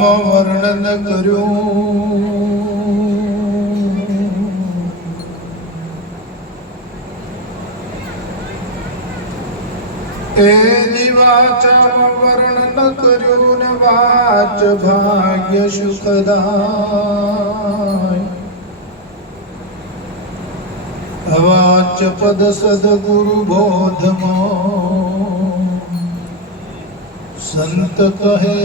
વર્ણન કર્યું એ દિવાચામાં વર્ણન કર્યું ને વાચ ભાગ્ય સુખદાય વાચ પદ સદગુરુ બોધમાં સંત કહે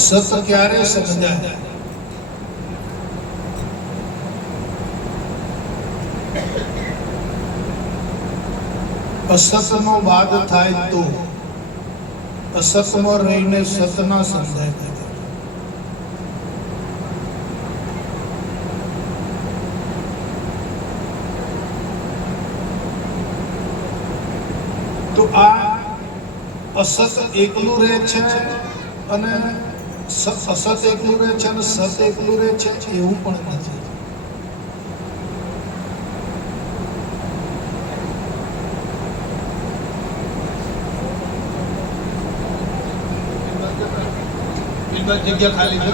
સત ક્યારે સમજાય? અસતનો બાદ થાય તો અસતમાં રહીને સતના સમજાય. તો આ અસત એકલું રહે છે અને અસત એકલું રહે છે અને સત એકલું રહે છે એવું પણ નથી. જગ્યા ખાલી છે.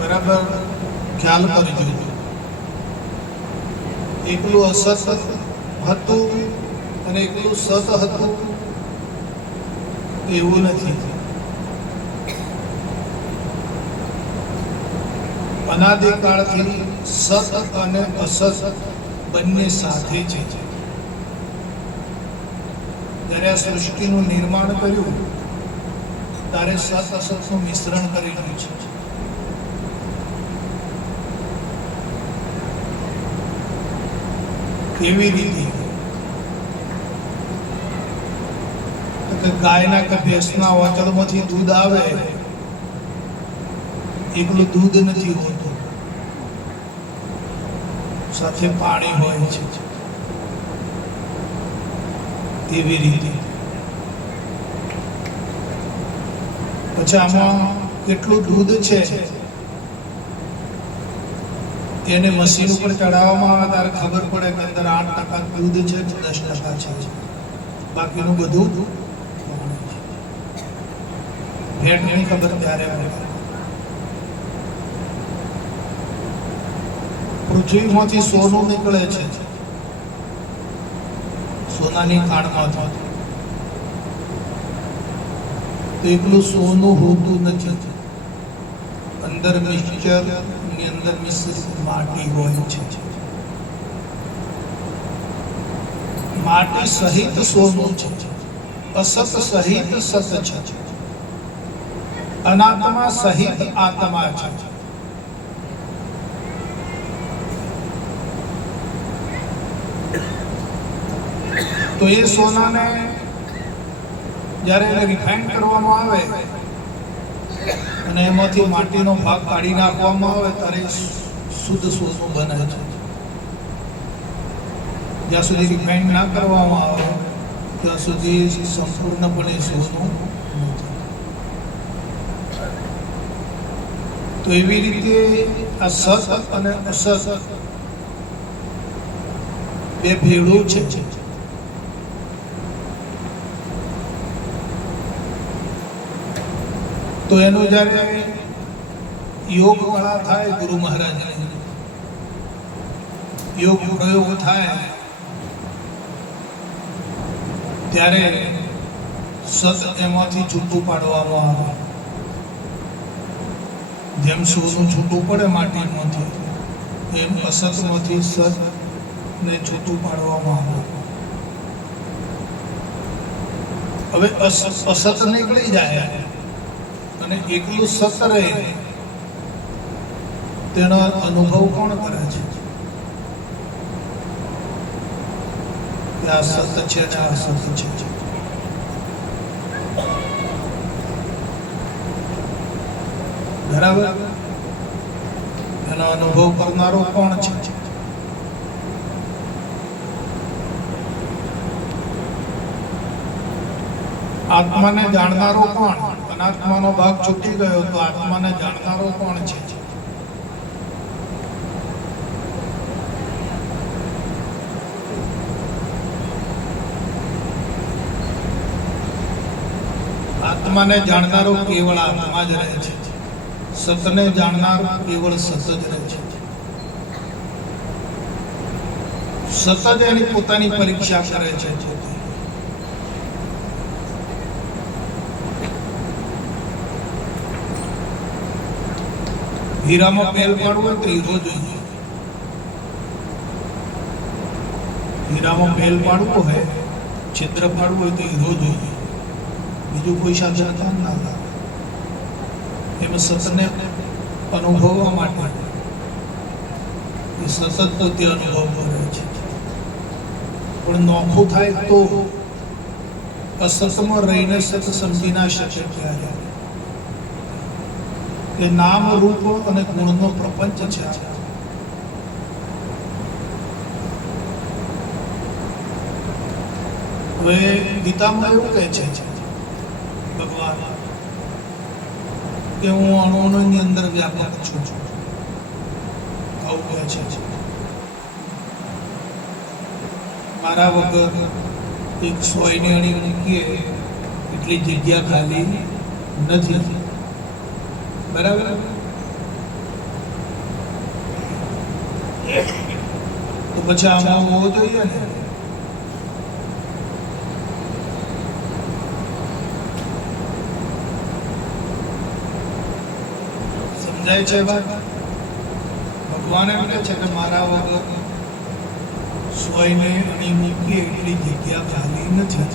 બરાબર ખ્યાલ કરજો. એકલું અસત હતું અને એકલું સત હતું એવું નથી. અનાદિકાળથી સત અને અસત બંને સાથે છે. જ્યારે આ સૃષ્ટિનું નિર્માણ કર્યું ત્યારે સત અસતનું મિશ્રણ કરેલું છે. કેવી રીતે? ગાયના કે ભેંસના વાછરમાંથી દૂધ આવે, એકલું દૂધ નથી હોતું, સાથે પાણી હોય છે. એવી રીતે પછી આમાં કેટલું દૂધ છે એને મશીન ઉપર ચડાવવામાં આવે ત્યારે ખબર પડે કે અંદર 8% દૂધ છે, 10% છે, બાકીનું બધું ભેટ નહીં ખબર ત્યારે પૃથ્વીમાંથી સોનું નીકળે છે, સોનાની ખાણમાંથી. તો એકલું સોનું હોતું નથી, અંદર મિક્સચરની અંદર મિશ્રિત માટી હોય છે. માટી સહિત સોનું છે, અસત સહિત સત છે, અનાત્મા સહિત આત્મા છે. તો એ સોનાને જ્યારે એને રિફાઇન કરવામાં આવે અને એમાંથી માટીનો ભાગ કાઢી નાખવામાં આવે ત્યારે શુદ્ધ સોનું બને છે. જ્યાં સુધી રિફાઇન ના કરવામાં આવે ત્યાં સુધી સંપૂર્ણપણે સોનું નથી. તો એવી રીતે આ સત અને અસત બે ભેળું છે. તો એનો જ્યારે યોગ વાળા થાય, ગુરુ મહારાજ યોગ પ્રયોગ થાય ત્યારે સત એમાંથી છૂટું પાડવામાં આવે. જેમ સોનું છૂટું પડે માટીમાંથી એમ અસતમાંથી સત ને છૂટું પાડવામાં આવે. હવે અસત નીકળી જાય અને એકલું સત રહે તેનો અનુભવ કોણ કરે છે કે આ સત છે ને આ સત છે? બરાબર. એનો અનુભવ કરનારો કોણ છે? આત્માને જાણનારો કોણ? અનાત્માનો ભાગ છૂટી ગયો તો આત્માને જાણનારો કોણ છે? આત્માને જાણનારો કેવળ આત્મા જ રહે છે. સતને જાણનારો કેવળ સત જ રહે છે. સત જ એની પોતાની પરીક્ષા કરે છે. હીરામાં પેલ પાડવું હોય તો હીરો જોઈએ. હીરામાં પેલ પાડવું હોય, છિદ્ર પાડવું હોય તો હીરો જોઈએ. બીજું કોઈ સાધન ના લાગે. એમાં સતને અનુભવવા માટે એ સતત પોતે અનુભવ કરે છે. પણ નોખું થાય તો અસતમાં રહીને સત સમજી ના શકે. ક્યારે કે નામ રૂપ અને ગુણનો પ્રપંચ છે. હવે ગીતામાં એવું કહે છે ભગવાન કે હું અણુઓની અંદર વ્યાપક છું. આવું કહે છે. મારા વગર એક સોયની અણી મૂકીએ એટલી જગ્યા ખાલી નથી. બરાબર? તો પછી આમાં હોવો જોઈએ ને. સમજાય છે વાત? ભગવાન એમ કહે છે કે મારા વગર સોયને અણી મૂકીએ એટલી જગ્યા ખાલી નથી.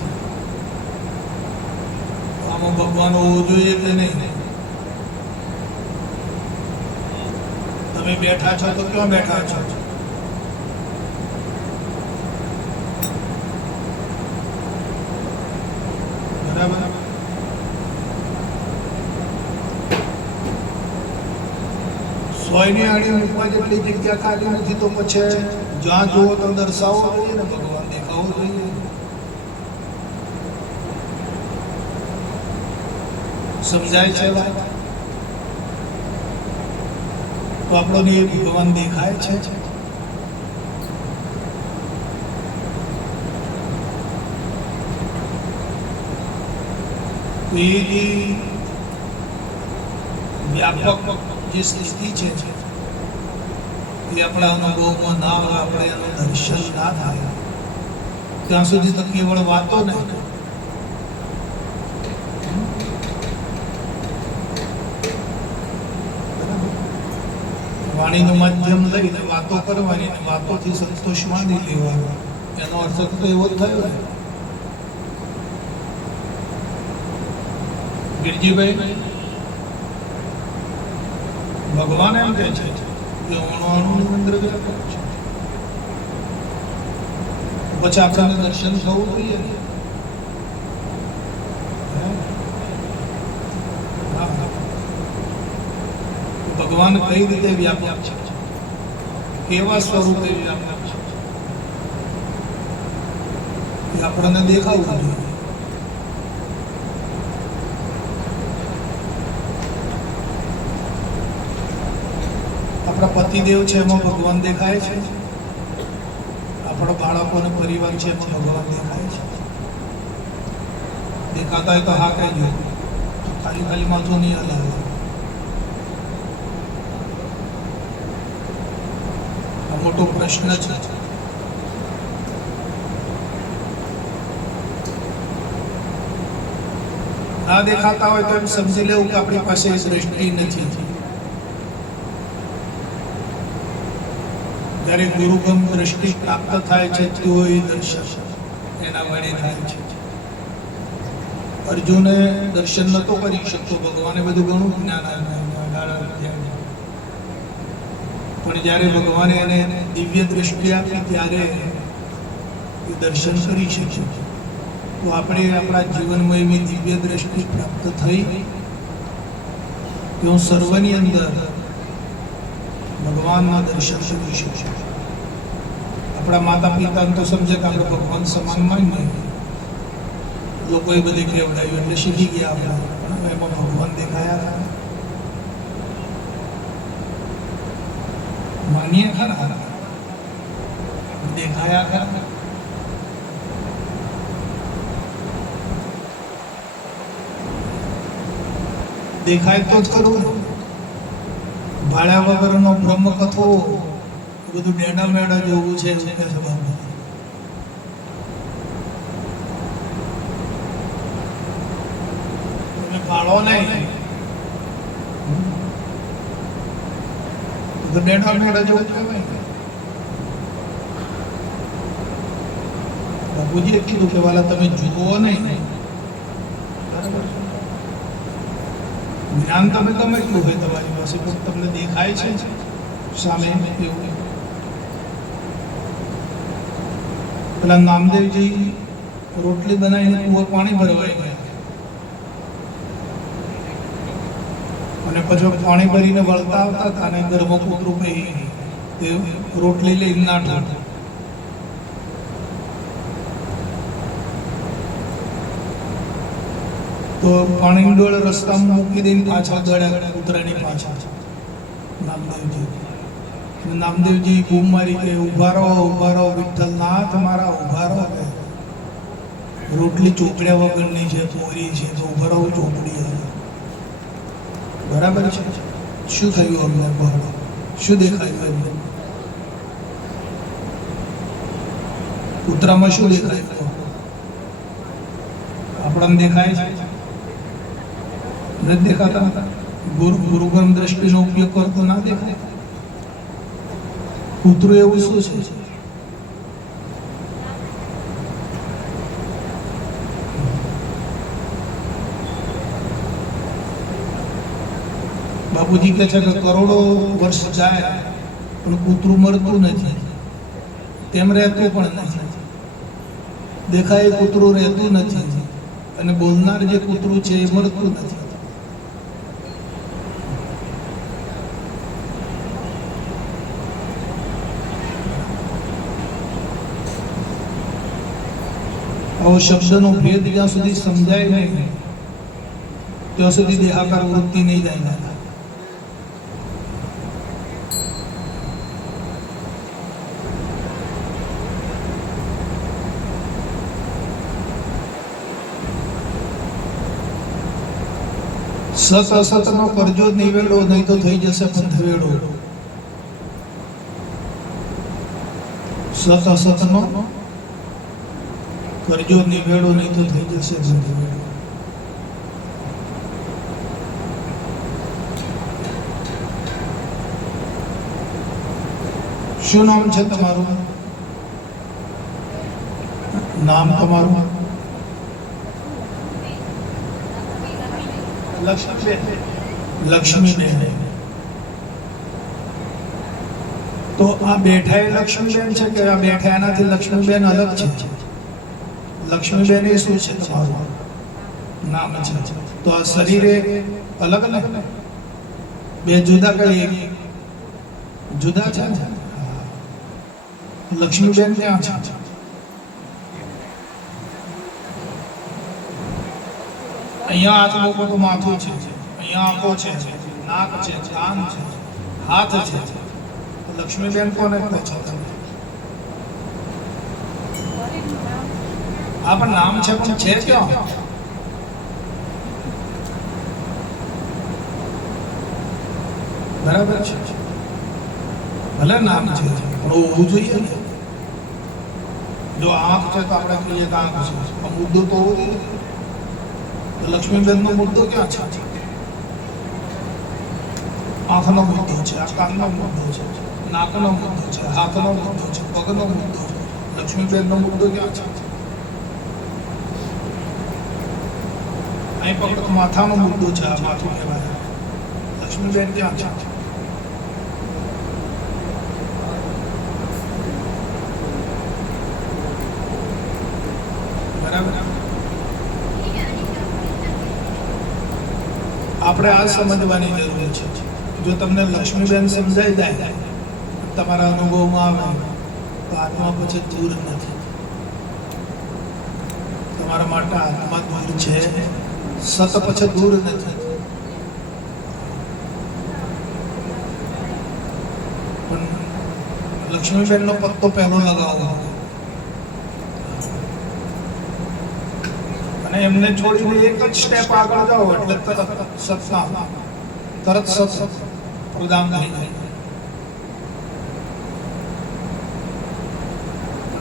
આમાં ભગવાન હોવો જોઈએ કે નહીં? તમે બેઠા છો તો ક્યાં બેઠા છો? બરાબર? સોયની આડી મૂકવા જેટલી જગ્યા ખાલી નથી તો પછી જ્યાં જુઓ તો દર્શાવવો જોઈએ ને. ભગવાન દેખાવો જોઈએ. સમજાય છે વાત? તો આપણો ભગવાન દેખાય છે. એ વ્યાપક જે સ્થિતિ છે એ આપણા અનુભવમાં ના હોય, આપણે એનું દર્શન ના થાય ત્યાં સુધી તો કેવળ વાતો નહીં. વાણીનું માધ્યમ લઈને વાતો કરવાની, વાતોથી સંતોષ માની લેવાનો. એનો અર્થ તો એવો જ થયો ને. ગિરજીભાઈ, ભગવાન એમ કહે છે કે અણુની અંદર વ્યાપક છે. પછી આપણને દર્શન થવું જોઈએ. ભગવાન કઈ રીતે વ્યાપક છે, કેવા સ્વરૂપે વ્યાપક છે એ આપણને દેખાવું જોઈએ. આપણા પતિદેવ છે એમાં ભગવાન દેખાય છે. આપણો બાળકો અને પરિવાર છે એમાં ભગવાન દેખાય છે. દેખાતા હોય તો હા કહેજો. ખાલી ખાલી માથું નહીં હલાવે. મોટો પ્રશ્ન છે. ના દેખાતા હોય તો એમ સમજી લેવું કે આપણી પાસે દ્રષ્ટિ નથી. જ્યારે ગુરુગમ દ્રષ્ટિ પ્રાપ્ત થાય છે તો એ દર્શન એના વડે થાય છે. અર્જુને દર્શન નતો કરી શકતો. ભગવાને બધું ઘણું જ્ઞાન આપ્યું, પણ જ્યારે ભગવાને એને દિવ્ય દ્રષ્ટિ આપી ત્યારે એ દર્શન કરી શકે. તો આપણે આપણા જીવનમાં એવી દિવ્ય દ્રષ્ટિ પ્રાપ્ત થઈ કે હું સર્વની અંદર ભગવાનના દર્શન કરી શકું. આપણા માતા પિતાને તો સમજે કે આપણે ભગવાન સમાન માનીએ. લોકોએ બધી કેવડાવ્યું એટલે શીખી ગયા આપણે, પણ એમાં ભગવાન દેખાયા ખરા? માનીએ ખરા? દેખાયા ખરા? દેખાય તો જ કરવું. ભાળ્યા વગરનો બ્રહ્મ કથો બધું ડેડા મેડા જેવું છે એવું કહે છે બાબા. તમે ભાળો નહીં તો ડેડા મેડા જેવું કહેવાય. બાપુજીએ કીધું કે વાલા તમે જુઓ નહીં. જ્ઞાન તમે ગમે એટલું હોય તમારી પાસે, પણ તમને દેખાય છે સામે એવું. પેલા નામદેવજી રોટલી બનાવીને કુવા પાણી ભરવાઈ ગયા અને પછી પાણી ભરીને વળતા આવતા હતા અને ઘરમાં કૂતરું પહી તે રોટલી લઈને ના ઠાઠ. તો પાણીની ડોળ રસ્તામાં મૂકી દઈને પાછા દોડ્યા કૂતરાની પાછા નામદેવજી. નામદેવજી બૂમ મારી કે ઉભા રહો વિઠ્ઠલનાથ મારા ઉભા રહો. રોટલી ચોપડ્યા વગરની છે, પોરી છે, તો ઉભા રહો ચોપડી. બરાબર છે. શું થયું અમને? બરાબર શું દેખાયું એમને? કૂતરામાં શું દેખાયું? આપણને દેખાય છે? નથી દેખાતા. ગુરુગમ દ્રષ્ટિનો ઉપયોગ કરતો ના દેખાય. કૂતરું એવું શું છે? બાપુજી કહે છે કે કરોડો વર્ષ જાય પણ કૂતરું મરતું નથી, તેમ રહેતું પણ નથી. દેખાય કૂતરું રહેતું નથી અને બોલનાર જે કૂતરું છે એ મરતું નથી. આવો શબ્દનો ભેદ જ્યાં સુધી સમજાય નહીં ત્યાં સુધી દેહાકાર વૃત્તિ નહીં જાય. સત અસતનો કરજો નિવેડો, નહીં તો થઈ જશે પંથવેડો. સત અસતનો કરજો નિવેડો, નહીં તો થઈ જશે પંથવેડો. શું નામ છે તમારું? નામ તમારું? લક્ષ્મીબેન. તો આ બેઠા એ લક્ષ્મીબેન છે કે આ બેઠા એનાથી લક્ષ્મીબેન અલગ છે? લક્ષ્મીબેન એ શું છે તમારું નામ છે? તો આ શરીરે અલગ અલગ બે જુદા કરી જુદા છે. લક્ષ્મીબેન ક્યાં છે? અહીંયા હાથ મોટું માથું છે, અહીંયા આંખો છે, નાક છે, કાન છે, હાથ છે. લક્ષ્મીબેન કોને કહો છો તમે? આ પણ નામ છે, પણ છે ક્યાં? બરાબર છે. ભલે નામ છે પણ હોવું જોઈએ ને. જો આંખ છે તો આપણે કહીએ કે આંખ છે, પણ મુદ્દો તો હોવો જોઈએ. લક્ષ્મીબેન નો મુદ્દો ક્યાં છે? આંખનો મુદ્દો છે, આ કાનનો મુદ્દો છે, નાકનો મુદ્દો છે, હાથનો મુદ્દો છે, પગનો મુદ્દો છે. લક્ષ્મીબેન નો મુદ્દો ક્યાં છે? અહીં પકડો માથાનો મુદ્દો છે, આ માથું કહેવાય. લક્ષ્મીબેન ક્યાં છે? બરાબર. આપણે આ સમજવાની જરૂર છે. જો તમને લક્ષ્મીબેન સમજાઈ જાય, તમારા અનુભવમાં આવે, તો આત્મા પછી દૂર નથી. તમારા માટે આત્મા દૂર છે, સત પછી દૂર નથી. પણ લક્ષ્મીબેનનો પત્તો પહેલો લગાવો અને એમને છોડીને એક જ સ્ટેપ આગળ જાઓ એટલે તરત સત પ્રદાન થઈ જાય.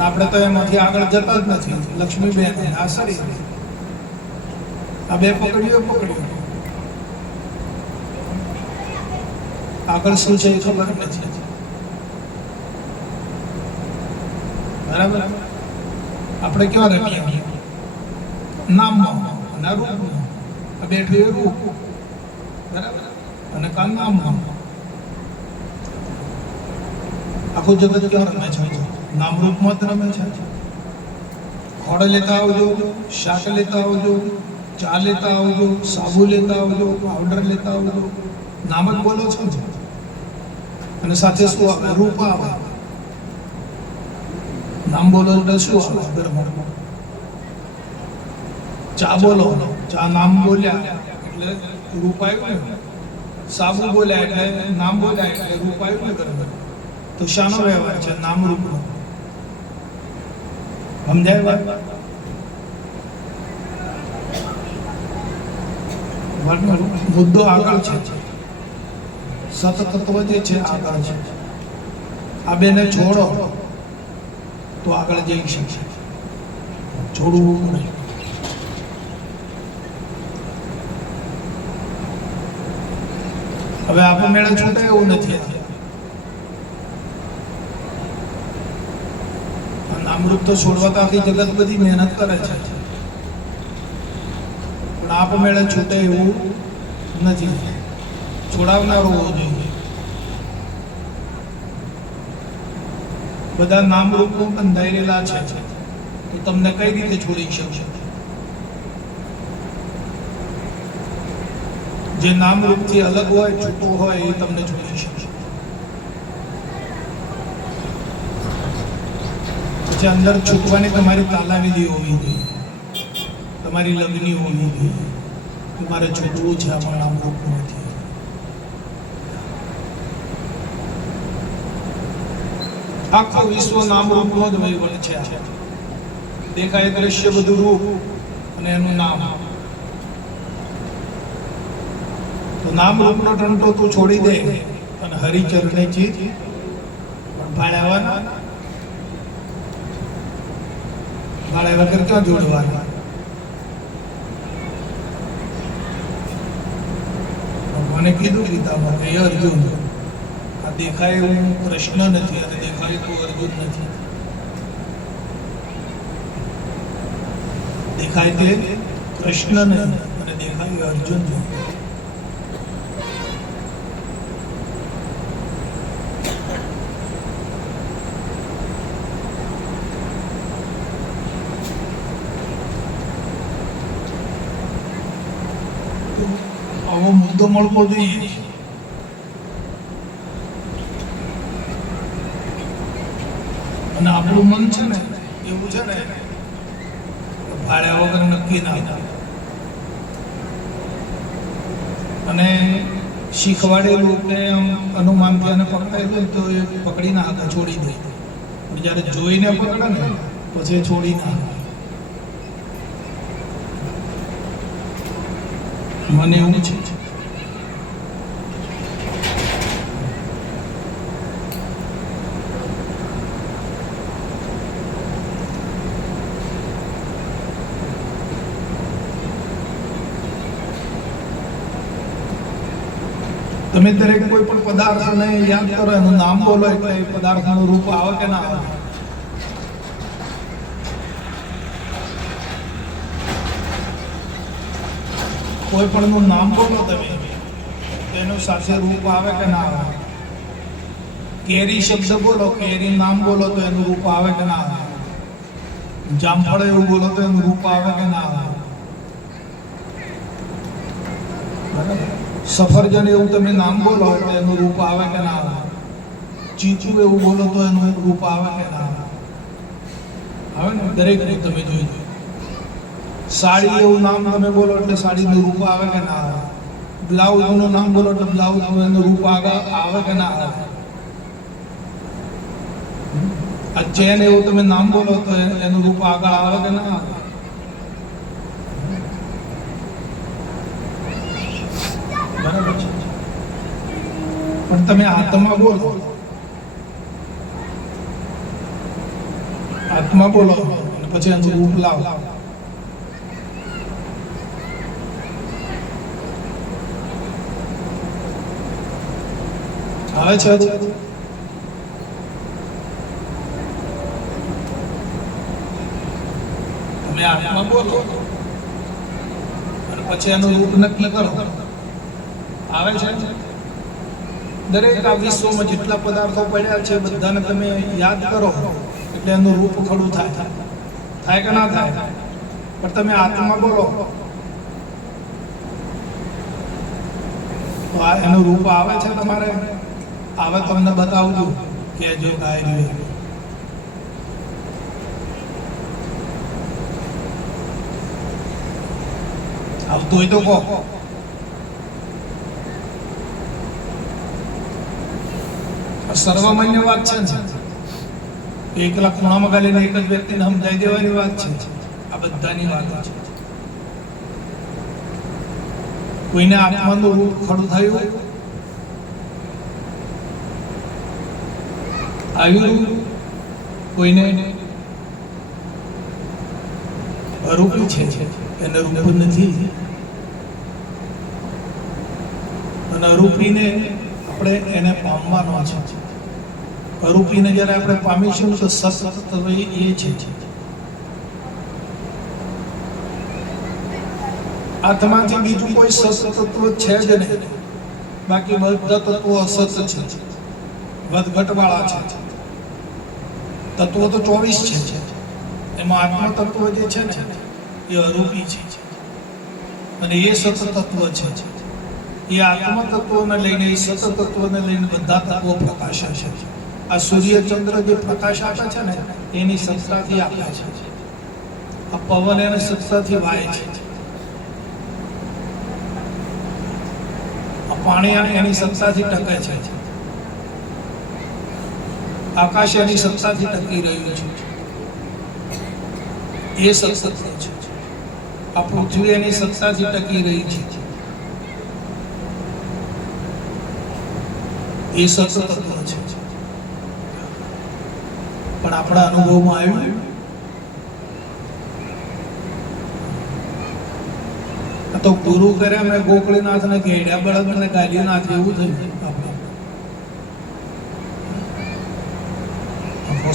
આપણે તો એમાંથી આગળ જતા જ નથી. લક્ષ્મીબેન આ શરીર, આ બે પકડ્યો આગળ શું છે એ ખબર નથી. બરાબર, આપણે કેવા રમીએ નામમાં અને રૂપમાં. આ બેઠું એ રૂપ, બરાબર, અને કા નામમાં. આખું જગત કેવા રમે છે? નામ રૂપમાં જ રમે છે. ખોડ લેતા આવજો, શાક લેતા આવજો, ચા લેતા આવજો, સાબુ લેતા આવજો, પાવડર લેતા આવજો, નામ જ બોલો છો. અને સાથે શું આવે? રૂપ આવે. નામ બોલો એટલે શું આવે? ઘરમાં ચા બોલો, ચા નામ બોલ્યા એટલે રૂપ આવ્યું ને. સાબુ બોલ્યા એટલે નામ બોલ્યા એટલે રૂપ આવ્યું ને ઘરમાં. તો શાનો વ્યવહાર છે? નામ રૂપનો. સમજાય વાત? મુદ્દો આગળ છે. સતતત્વ જે છે આગળ છે. આ બેને છોડો તો આગળ જઈ શકશે, છોડવું નહીં. હવે આપણો મેળા છૂટે એવું નથી. નામરૂપ તો છોડવા તો આખી જગત બધી મહેનત કરે છે, પણ આપમેળે છૂટે એવું નથી. છોડાવનારો હોવો જોઈએ. બધા નામરૂપ બંધાયેલા છે તો તમને કઈ રીતે છોડી શકશે? જે નામરૂપથી અલગ હોય, છૂટો હોય, એ તમને છોડી શકશે. અંદર છૂટવાની તમારી તાલાવેલી હોવી જોઈએ, તમારી લગ્ની હોવી જોઈએ કે મારે છૂટવું છે, આમાં નામ રૂપનું નથી. આખો વિશ્વ નામ રૂપનો જ વહીવટ છે. દેખાય દ્રશ્ય બધું રૂપ અને એનું નામ. તો નામ રૂપનો ટંટો તું છોડી દે અને હરિચરણની ચીજ પણ ભાડ્યાવાના. ભાડે વગર ક્યાં જોડવાના? ભગવાને કીધું ગીતામાં કે અર્જુન, આ દેખાય હું કૃષ્ણ નથી અને દેખાય તો અર્જુન નથી. દેખાય તે કૃષ્ણ નહીં અને દેખાય અર્જુન નહીં. આવો મુદ્દો મળવો જોઈએ. અને આપણું મન છે ને એવું છે ને ભાડ્યા વગર નક્કી ના થાય. અને શીખવાડેલું કે અનુમાનથી અને પકડાયેલું તો એ પકડી ના હતા, છોડી દે. જ્યારે જોઈને પકડે ને પછી છોડી ના. મને એવું છે. તમે દરેક કોઈ પણ પદાર્થને યાદ કરો, એનું નામ બોલો એટલે એ પદાર્થનું રૂપ આવે કે ના આવે? કોઈ પણ નું નામ બોલો તમે, તેનું સાથે રૂપ આવે કે ના આવે? કેરી શબ્દ બોલો, કેરી નામ બોલો તો એનું રૂપ આવે કે ના આવે? જામફળ એવું બોલો તો એનું રૂપ આવે કે ના આવે? સફરજન એવું તમે નામ બોલો એટલે એનું રૂપ આવે કે ના આવે? ચીકુ એવું બોલો તો એનું રૂપ આવે કે ના આવે? આવે ને? દરેક રૂપ તમે જોઈ. સાડી એવું નામ તમે બોલો એટલે સાડીનું રૂપ આવે કે ના આવે? બ્લાઉઝનું નામ બોલો એટલે બ્લાઉઝનું રૂપ આવે કે ના આવે? આ ચેન એવું તમે નામ બોલો તો એનું રૂપ આગળ આવે કે ના આવે? બરાબર છે. પણ તમે આત્મા બોલો, આત્મા બોલો અને પછી એનું રૂપ લાવો. આવે છે? તમે આત્મા બોલો અને પછી એનું રૂપ નક્કી કરો. આવે છે? દરેક આ વિશ્વમાં જેટલા પદાર્થો પડ્યા છે બધાને તમે યાદ કરો એટલે એનું રૂપ ખડું થાય. થાય કે ના થાય? પણ તમે આત્મા બોલો તો આ એનું રૂપ આવે છે તમારે? આવે તમને બતાવજો કે જો ગાય રહ્યું. આવતું હોય તો કહો. સર્વમાન્ય વાત છે ને, એકલા ખૂણામાં ગાલીને એક જ વ્યક્તિને સમજાઈ દેવાની વાત છે. આ બધાની વાત છે. કોઈને આત્માનું રૂપ ખડું થયું આવ્યું, કોઈને અરૂપી છે એને રૂપ નથી. અને અરૂપીને આપણે એને પામવાનો છે. અરૂપીને જ્યારે આપણે પામીશું તો સતત એ છે. આત્માથી બીજું કોઈ સતત્વ છે જ નહીં. બાકી બધા તત્વો અસત છે, વધઘટવાળા છે. તત્વો તો 24 છે. એમાં આત્મા તત્વ જે છે ને એ અરૂપી છે અને એ સત તત્વ છે. એ આત્મા તત્વોને લઈને, એ સત તત્વોને લઈને બધા તત્વો પ્રકાશ છે. આ સૂર્ય ચંદ્ર જે પ્રકાશ આપે છે ને એની સત્તાથી આપે છે. આ પવન એને સત્તાથી વાય છે. આ પાણી એની સત્તાથી ટકે છે. આકાશ એની સત્તાથી ટકી રહ્યું છે. એ સત્ય છે. આ પૃથ્વી એની સત્તાથી ટકી રહી છે. એ સત્ય તત્વ છે. પણ આપણા અનુભવમાં આવ્યું તો ગુરુ કરે મેં ગોકળીનાથ ને ઘેડ્યા બળદ ને ગાલીનાથ એવું થયું.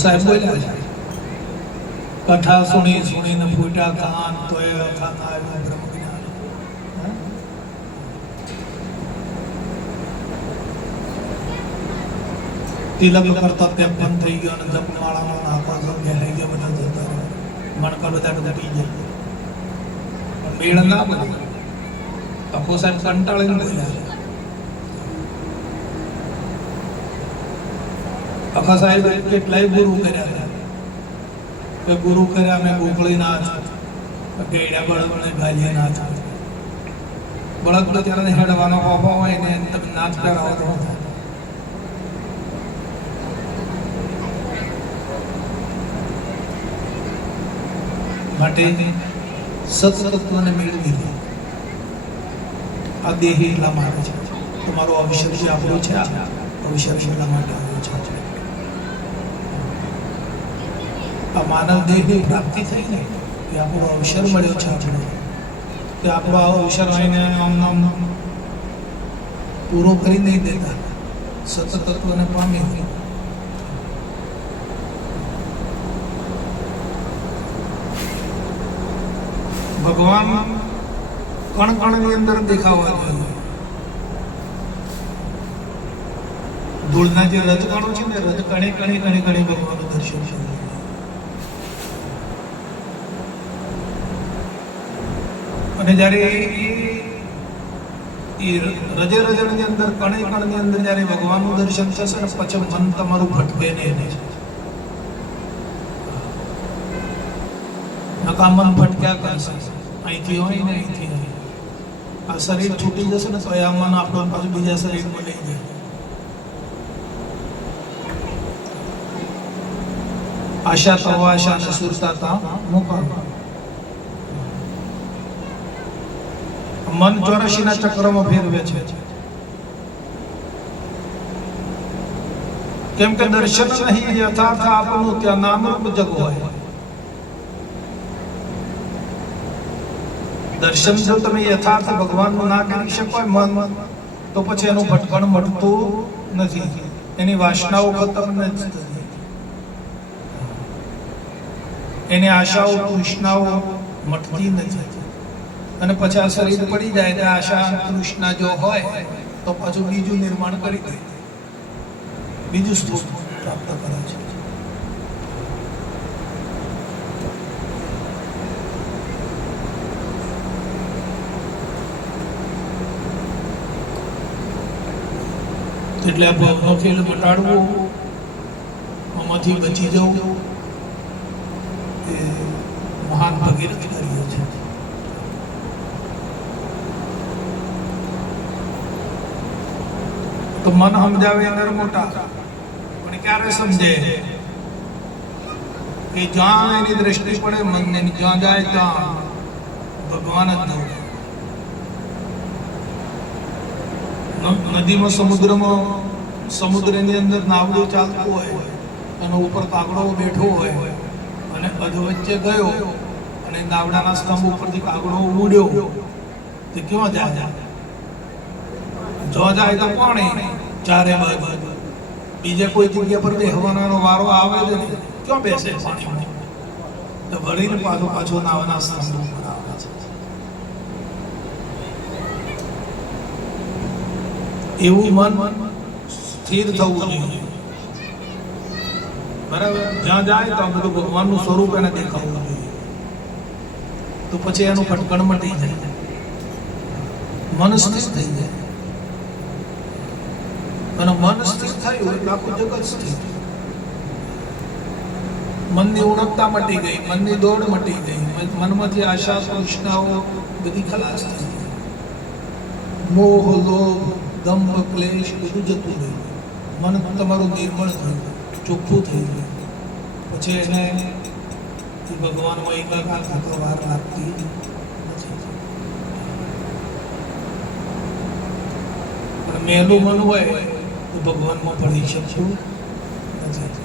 સાહેબ બોલ્યા છે કથા સુણી સુણીને ફૂટ્યા કાન તો એ અખા ના આવ્યું બ્રહ્મ જ્ઞાન. તિલક કરતા તે પણ થઈ ગયો અને જપમાળાનો નાખવા લઈ ગયા બધા જતા મણકા બધા પી જાય. મેળ ના બને. અખો સાહેબ કંટાળીને બોલ્યા. અખા સાહેબ કેટલાય ગુરુ કર્યા હતા. ગુરુ કર્યા મેં ગોકળીનાથ, ગેડા બળદ ને ગાલિયાનાથ. બળદ ત્યારે હેડવાનો ખોફો હોય ને તમે નાથ કરાવો તો માટે સત્સત્વને મેળવી લે. આ દેહ એટલા માટે છે. તમારો અવસર જે આપણો છે આ અવસર એટલા માટે આવ્યો છે. આ માનવ દેહની પ્રાપ્તિ થઈ ને એ આપણો અવસર મળ્યો છે. આપણે તે આપણો અવસર આવીને આમ પૂરો કરી નહીં દેતા. સતત તત્વને પામી ભગવાન કણ કણની અંદર દેખાવા જોઈએ. ધૂળના જે રજકણો છે ને રજકણે કણે કણે કણે ભગવાનનું દર્શન છે. અને જ્યારે એ રજે રજણની અંદર કણે કણની અંદર જ્યારે ભગવાનનું દર્શન થશે ને પછી મન તમારું ભટકે નહીં. નકા મન ભટક્યા કરશે. અહીંથી હોય ને અહીંથી અહીં. આ શરીર છૂટી જશે ને તો એ મન આપણું પાછું બીજા શરીરમાં લઈ જાય. આશા તો આશા ને સુરતા તા મુકા. મન 84 ના ચક્રમાં ફેરવે છે. કેમ કે દર્શન નહીં યથાર્થ આપણું ત્યાં નામરૂપ જગ હોય. દર્શન જો તમે યથાર્થ ભગવાનનું ના કરી શકો મન તો પછી એનું ભટકણ મટતું નથી, એની વાસનાઓ ખતમ નથી થતી, એની આશાઓ તૃષ્ણાઓ મટતી નથી. અને પછી આ શરીર પડી જાય તો આશા તૃષ્ણા જો હોય તો પાછું બીજું નિર્માણ કરી દે, બીજું સ્વરૂપ પ્રાપ્ત કરે છે. એટલે આ ભાવનો ખેલ મટાડવો, આમાંથી બચી જવું એ મહાન ભગીરથ કાર્ય છે. તો મન સમજાવે અંદર મોટા, પણ ક્યારે સમજે કે જ્યાં એની દ્રષ્ટિ પડે મનને, જ્યાં જાય ત્યાં ભગવાન જ નવું. નદીમાં સમુદ્રની અંદર નાવડું ચાલતું હોય અને ઉપર કાગડો બેઠો હોય અને અધવચ્ચે ગયો અને નાવડાના સ્તંભ ઉપરથી કાગડો ઉડ્યો તે ક્યાં જાય? જો જાય તો પાણી ચારે બાજુ, બીજે કોઈ જગ્યા પર બેસવાનો વારો આવે જ નહીં, ક્યાં બેસે પાણીમાં? તો વળીને પાછો નાવના સ્તંભ ઉપર આવે છે. એવું મન સ્થિર થવું જોઈએ. બરાબર? જ્યાં જાય તો બધું ભગવાનનું સ્વરૂપ એને દેખાવું જોઈએ, તો પછી એનું ભટકણ મટી જાય, મન સ્થિર થઈ જાય. અને મન સ્થિર થયું એટલે આખું જગત સ્થિર. મનની ઉણપતા મટી ગઈ, મનની દોડ મટી ગઈ, મનમાંથી આશા તૃષ્ણાઓ બધી ખલાસ થઈ ગઈ. મોહ, લોભ, દંભ, ક્લેશ બધું જતું રહ્યું. મન તમારું નિર્મળ થયું, ચોખ્ખું થઈ ગયું. પછી એને ભગવાનમાં એકાકાર થતો વાર લાગતી નથી. પણ મેલું મન હોય તો ભગવાનમાં ભળી શકશું નથી.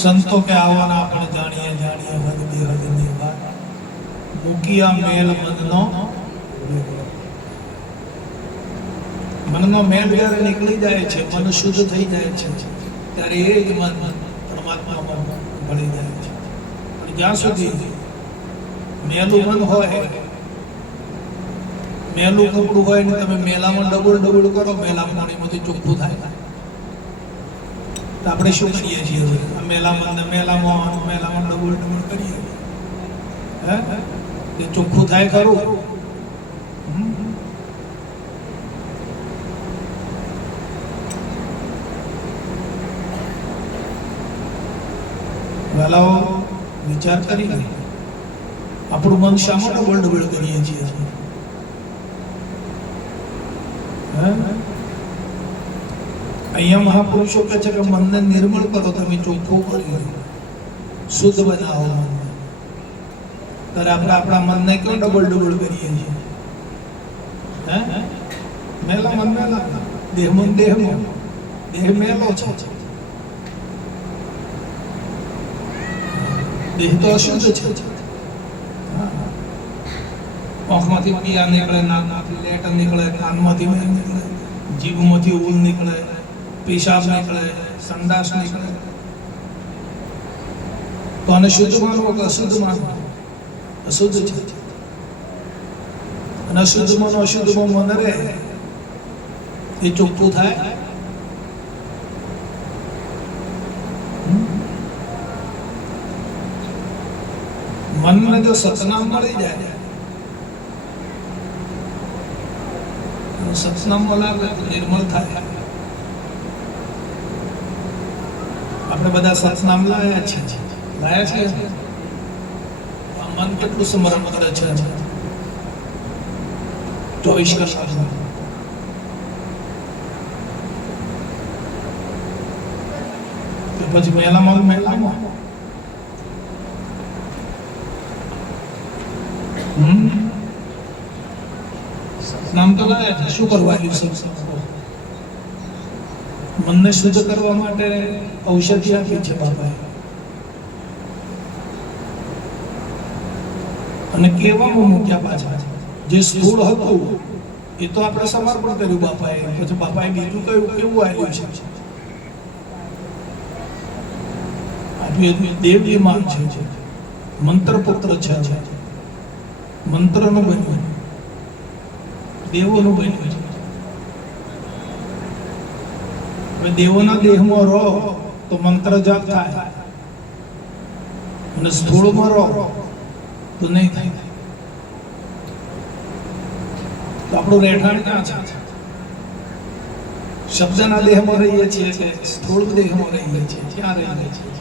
સંતો કે આવવાના આપણે જાણીએ હદ બેહદની વાત, મૂકિયા મેલ મનનો મેલ જ્યારે નીકળી જાય છે, મન શુદ્ધ થઈ જાય છે, ત્યારે એ જ મન પરમાત્મામાં ભળી જાય છે. પણ જ્યાં સુધી મેલું મન હોય, મેલું કપડું હોય ને તમે મેલામાં ડબલ કરો, મેલા પાણીમાંથી ચોખ્ખું થાય. તો આપણે શું કરીએ છીએ? મેલામાં ડબલ કરીએ, હે તે ચોખ્ખું થાય ખરું? વહેલાઓ વિચાર કરી આપણું મન શામાં ડબલ કરીએ છીએ? અહીંયા મહાપુરુષો કહે છે કે મનને નિર્મળ કરો, તમે ચોખ્ખું કરી શુદ્ધ બનાવો મનને. ત્યારે આપણે આપણા મનને કેમ ડબલ કરીએ છીએ? મેલા મન મેલા, દેહ મેલો છે, દેહ તો અશુદ્ધ છે. આંખમાંથી પિયા નીકળે, નાકમાંથી લેટ નીકળે, કાનમાંથી મેલ નીકળે, જીભમાંથી ઊલ નીકળે, પેશાબ નીકળે, સંડાસ નીકળે. તો આને શુદ્ધ માનવું કે અશુદ્ધ માનવું? અશુદ્ધ છે. અને અશુદ્ધમાં મન રહે એ ચોખ્ખું થાય. મનને જો સતનામ મળી જાય, સતનામ લાગે તો નિર્મળ થાય. આપણે બધા સતનામ લાયા છે, લાયા છે. આ મન કેટલું સ્મરણ કરે છે 24 કલાક. પછી મેલામાં નામ તો લાયા છે. શું કરવા મનને શુદ્ધ કરવા માટે ઔષધિ આપી છે બાપાએ. અને કેવામાં મૂક્યા પાછા. જે સ્થૂળ હતું એ તો આપણે સમર્પણ કર્યું બાપાએ. પછી બાપાએ બીજું કયું કેવું આવ્યું છે? દેવજી માન છે, મંત્ર પુત્ર છે, મંત્રનું બન્યું, દેવોનું બન્યું છે. હવે દેવોના દેહમાં રહો તો મંત્ર જાપ થાય, અને સ્થૂળમાં રહો તો નહીં થાય. તો આપણું રહેઠાણ ક્યાં છે? શબ્દના દેહમાં રહીએ છીએ કે સ્થૂળ દેહમાં રહીએ છીએ? ક્યાં રહીએ છીએ?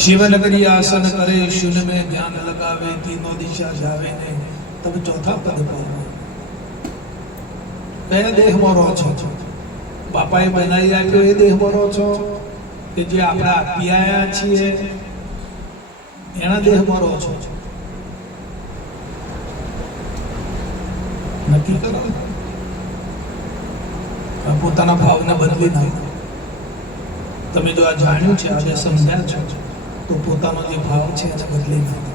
शिव नगरी आसन करे शून्य में ध्यान लगावे तीनों दिशा जावे ने तब चौथा पद पावे. કયા દેહમાં રહો છો? બાપાએ બનાવી આપ્યો એ દેહમાં રહો છો કે જે આપણે આપી આવ્યા છીએ એના દેહમાં રહો છો? નક્કી કરો. પોતાના ભાવને બદલી નાખો. તમે જો આ જાણ્યું છે, આજે સમજ્યા છો, તો પોતાનો જે ભાવ છે એને બદલી નાખો.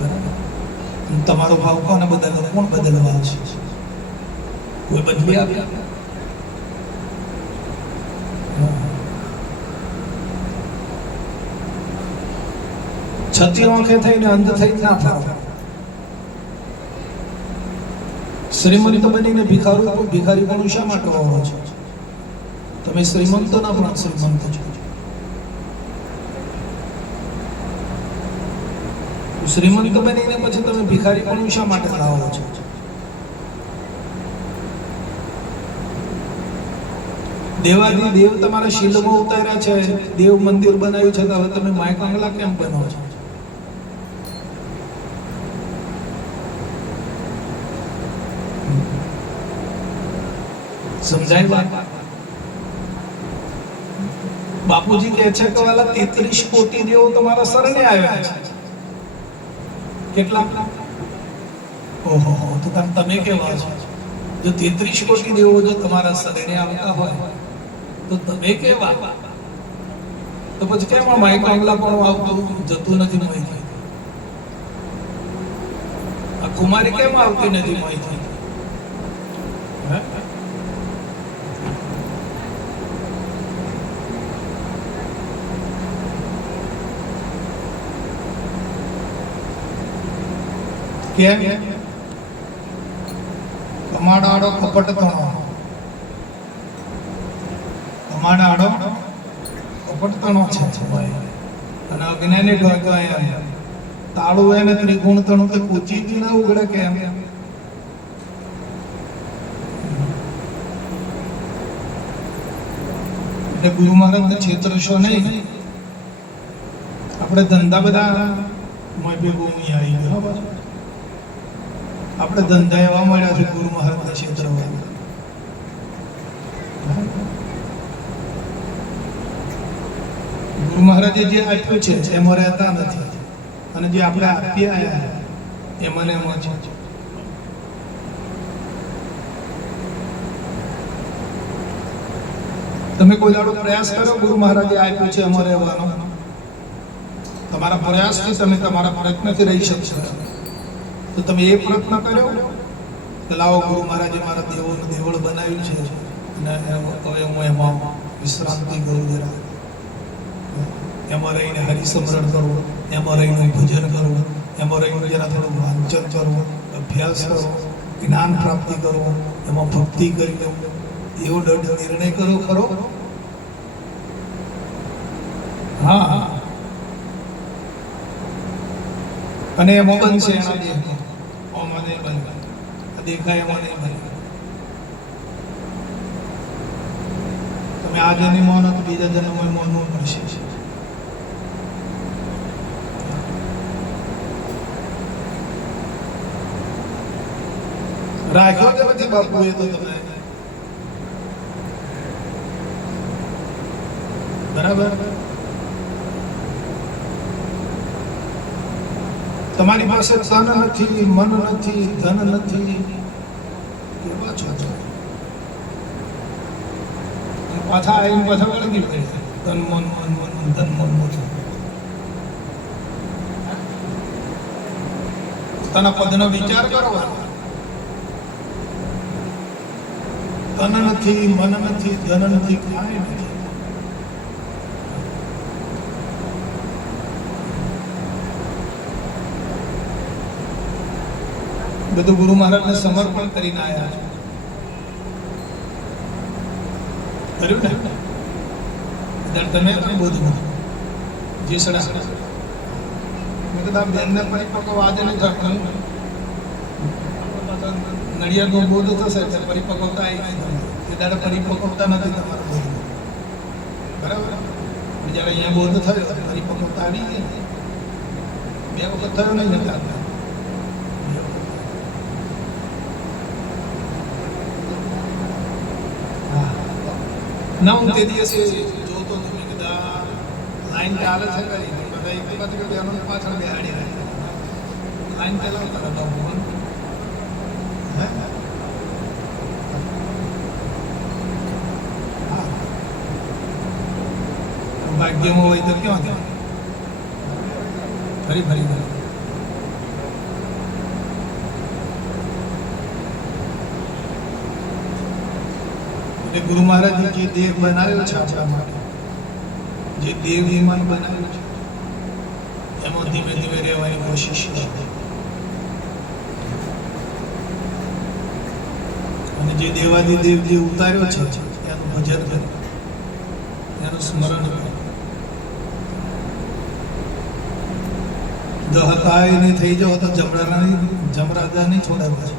બરાબર? તમારો ભાવ કોને બદલવો? કોણ બદલવા છે? કોઈ બદલી આપે? છતી આંખે થઈને અંધ થઈ ના ફરો. શ્રીમંત બનીને ભિખારી પણ શા માટે હોવો છો? તમે શ્રીમંતો ના પણ શ્રીમંત છો. શ્રીમંત બનીને પછી તમે ભિખારી પણ શા માટે લાવો છો? દેવાદી દેવ તમારા શીલમાં ઉતાર્યા છે, દેવ મંદિર બનાવ્યું છે, તો હવે તમે માય કાંગલા કેમ બનો છો? સમજાય વાત? બાપુજી કહે છે કે વાલા 33 કોટી દેવો તમારા શરણે આવ્યા છે. કેટલા? ઓહો, તો તમે કેવા છો? જો 33 કોટી દેવો જો તમારા શરણે આવતા હોય તો તમે કેવા? તો પછી કેમ આ માઇક આંગલા પણ આવતું જતું નથી મોઈથી? આ કુમારી કેમ આવતી નથી મોઈથી? કેમ? કમાડાડો કપટ તણો, કમાડાડો કપટ તણો છે અને અજ્ઞાની ઢોકાય. તાળું એને ત્રિગુણ તણું તો કૂચી જ ના ઉગડે કેમ? એટલે ગુરુ મહારાજને છેતરશો નહીં. આપણે ધંધા બધા મોય ભેગું આવી ગયો. આપણે ધંધા એવા મળ્યા છે ગુરુ મહારાજના ક્ષેત્રમાં. ગુરુ મહારાજે જે આપ્યું છે એમાં રહેતા નથી, અને જે આપણે આપી આવ્યા એમાં ને એમાં છે. તમે કોઈ દાડો પ્રયાસ કરો ગુરુ મહારાજે આપ્યું છે એમાં રહેવાનો? તમારા પ્રયાસથી તમે તમારા પ્રયત્નથી રહી શકશો. તો તમે એ પ્રયત્ન કર્યો કે લાવો ગુરુ મહારાજે મારા દેવોનું દેવળ બનાવ્યું છે અને હવે હું એમાં વિશ્રાંતિ કરું, જરા એમાં રહીને હરિસ્મરણ કરવું, એમાં રહીને ભજન કરવું, એમાં રહીને જરા થોડું વાંચન કરવું, અભ્યાસ કરવો, જ્ઞાન પ્રાપ્તિ કરવું, એમાં ભક્તિ કરી લેવું, એવો નિર્ણય કરો ખરો? હા. અને એમાં બનશે એના દેહ. ઓમ મને બને. આ દેખાય એમાં નહીં ભરે. તમે આજે નહીં માનો તો બીજા જન્મમાં માનવું પડશે. રાખ્યો કે નથી બાપુ એ તો તમે બરાબર. તમારી પાસે તન નથી, મન નથી, ધન નથી, કેવા છો પાછા આવીને પાછા વળગી પડે. તન મન મન મન ધન મન મોટું તના પદનો વિચાર કરો. તન નથી, મન નથી, ધન નથી, કાંઈ નથી. બધું ગુરુ મહારાજને સમર્પણ કરીને આવ્યા છે. કર્યું ને તમે બધું જે સડા મેં કદાચ બેનને પરિપક્વ આજે નહીં થતું, નડિયાદનું બોધ થશે એટલે પરિપક્વતા આવી એ દાડે પરિપક્વતા નથી તમારું બોધ બરાબર. જ્યારે અહીંયા બોધ થયો પરિપક્વતા આવી ગઈ. 2 વખત થયો નહીં નતા ના. હું તે દિવસે જોતો હતો મેં કીધા લાઈન ચાલે છે કરી બધા એક બાજુ બેનો પાછળ બેહાડી રહ્યા લાઈન ચલાવતા હતા હું. ભાગ્યમાં હોય તો ક્યાં થાય ફરી ફરી એટલે ગુરુ મહારાજે જે દેહ બનાવ્યો છે આપણા માટે, જે દેવ વિમાન બનાવ્યું છે એમાં ધીમે ધીમે રહેવાની કોશિશ છે. અને જે દેવાદી દેવ જે ઉતાર્યો છે એનું ભજન કરો, એનું સ્મરણ કરો. દહતાય નહીં થઈ જાઓ તો જમરાજા નહીં છોડાવ્યા છે.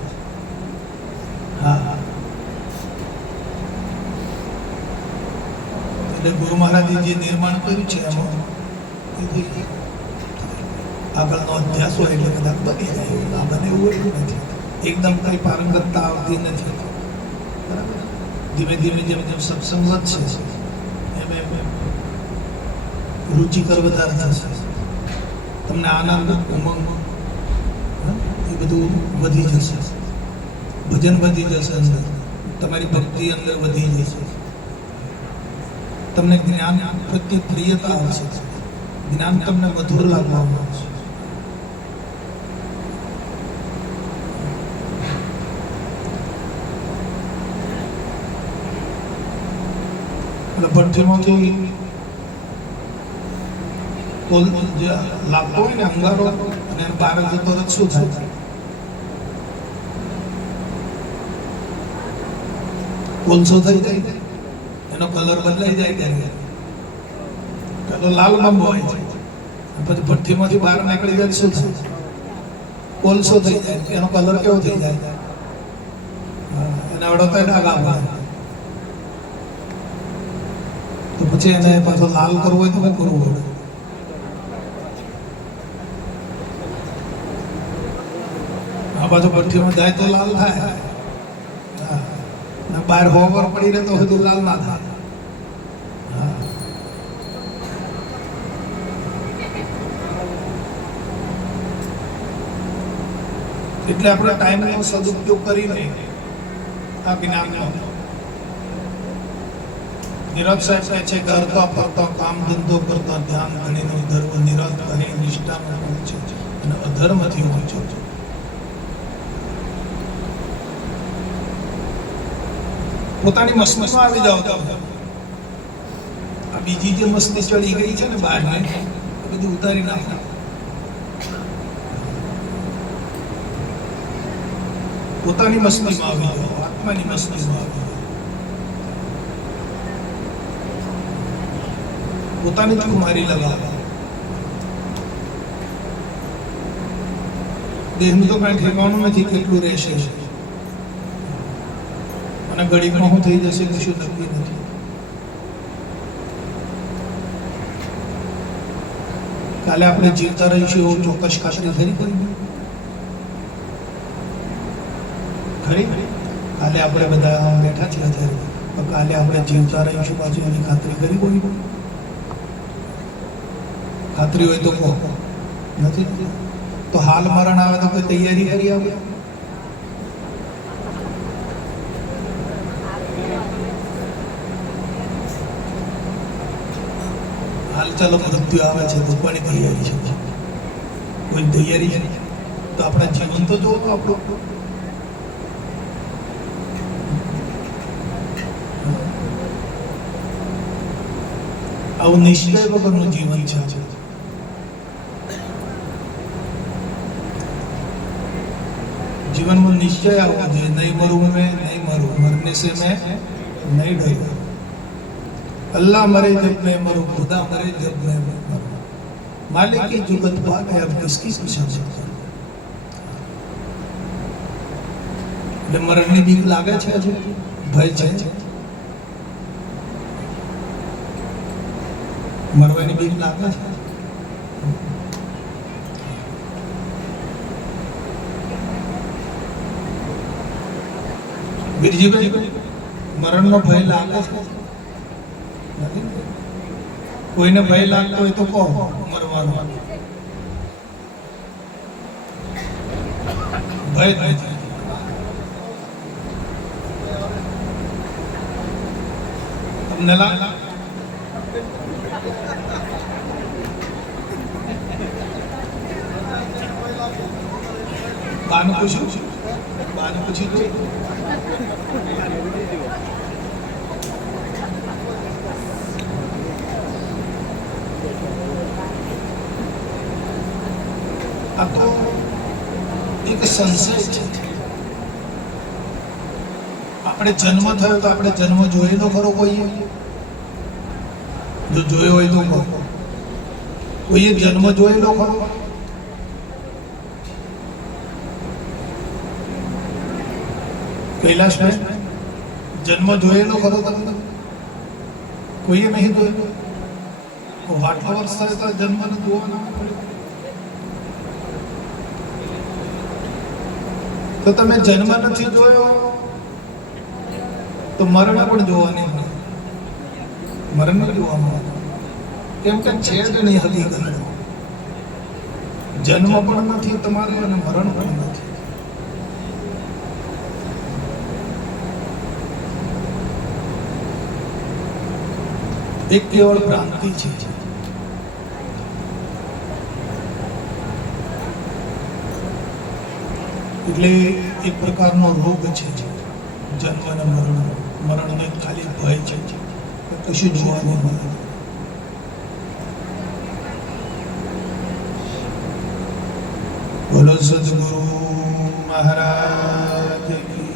હા, એટલે ગુરુ મહારાજે જે નિર્માણ કર્યું છે એમાં આગળનો અભ્યાસ હોય એટલે બધા બની જાય. આ બને એવું એટલું નથી, એકદમ કઈ પારંગતતા આવતી નથી. બરાબર. ધીમે ધીમે જેમ જેમ સત્સંગ વધશે એમ એમ રુચિકર વધારે થશે. તમને આનંદ ઉમંગ એ બધું વધી જશે, ભજન વધી જશે, અંદર તમારી ભક્તિ અંદર વધી જશે. તમને જ્ઞાન પ્રત્યે પ્રિયતા આવશે, જ્ઞાન તમને મધુર લાગવા આવશે. એટલે ભઠ્ઠીમાંથી જે લાગતો હોય ને અંગારો અને બહાર જતો શું થાય? કોલસો થઈ જાય, એનો કલર બદલાઈ જાય. ત્યારે પેલો લાલ બાંબો હોય છે, પછી ભઠ્ઠીમાંથી બહાર નીકળી જાય શું થાય? કોલસો થઈ જાય. એનો કલર કેવો થઈ જાય? એને અડતા ડાઘા પડે. તો પછી એને પાછો લાલ કરવો હોય તો શું કરવું પડે? આ બાજુ ભઠ્ઠીમાં જાય તો લાલ થાય, બહાર હોવર પડી રહે તો બધું લાલ ના થાય. એટલે આપણે ટાઈમનો સદુપયોગ કરીને આ જ્ઞાનનો નિરત સાહેબ કહે છે કે હરતા ફરતા કામ ધંધો કરતા ધ્યાન ધણીનો ધર્મ નિરત અને નિષ્ઠાનો છે અને અધર્મથી ઊંચો છે. પોતાની મસ્તીમાં આવી જાવ તો આ બીજી જે મસ્તી ચડી ગઈ છે ને બહાર ને બધું ઉતારી નાખો. પોતાની મસ્તીમાં આવી જાઓ, આત્માની મસ્તીમાં આવી જાઓ, પોતાની જ કુમારી લગાવો. દેહનું તો કાંઈ ઠેકાણું નથી કેટલું રહેશે. અને ઘડીકમાં શું થઈ જશે કશું નક્કી નથી. કાલે આપણે જીવતા રહીશું એવું ચોક્કસ ખાતરી ખરી ખરી કાલે આપણે બધા બેઠા છીએ અત્યારે, તો કાલે આપણે જીવતા રહીશું પાછું એની ખાતરી કરી કોઈ ખાતરી હોય તો કહો. નથી તો હાલ મરણ આવે તો કોઈ તૈયારી કરી આવે? હાલ ચાલો મૃત્યુ આવે છે તો કોની તૈયારી છે? કોઈ તૈયારી છે? તો આપણા જીવન તો જોવો આપણું. આવું નિશ્ચય વગરનું જીવન છે. जीवन में निश्चय आवा चाहिए, नहीं मरूं मैं, नहीं मरूं, मरने से मैं नहीं डरूं. अल्लाह मरे जब मैं मरूं, खुदा मरे जब मैं मरूं. मालिक की जुगत बात है, अब किसकी प्रशंसा करूं? એટલે મરણની બીક લાગે છે, હજુ ભય છે, મરવાની બીક લાગે છે. વીરજીભાઈ, મરણનો ભય લાગે છે? કોઈને ભય લાગતો હોય તો કહો મરવાનો. ભય થાય તમને લાગે? બાનું પૂછ્યું? બાનું પૂછ્યું? આ તો એક સંશય છે. આપણે જન્મ થયો તો આપણે જન્મ જોયેલો ખરો કોઈએ? જો જોયો હોય તો કોઈએ જન્મ જોયેલો ખરો? કૈલાશભાઈ, જન્મ જોયેલો ખરો તમે? કોઈએ નહીં જોયેલો? આટલા વર્ષ થાય તો જન્મ જોવાનો તો તમે જન્મ નથી જોયો તો મરણ પણ જોવાની નથી. મરણ જોવાનું કેમ કે છે જ નહીં હકીકત. જન્મ પણ નથી તમારે અને મરણ પણ નથી. એક કેવળ ભ્રાંતિ છે. એટલે એક પ્રકારનો રોગ છે જન્મ અને મરણનો ખાલી ભય છે, કશું જોવા નહીં મળે. બોલો સદગુરુ મહારાજ કી.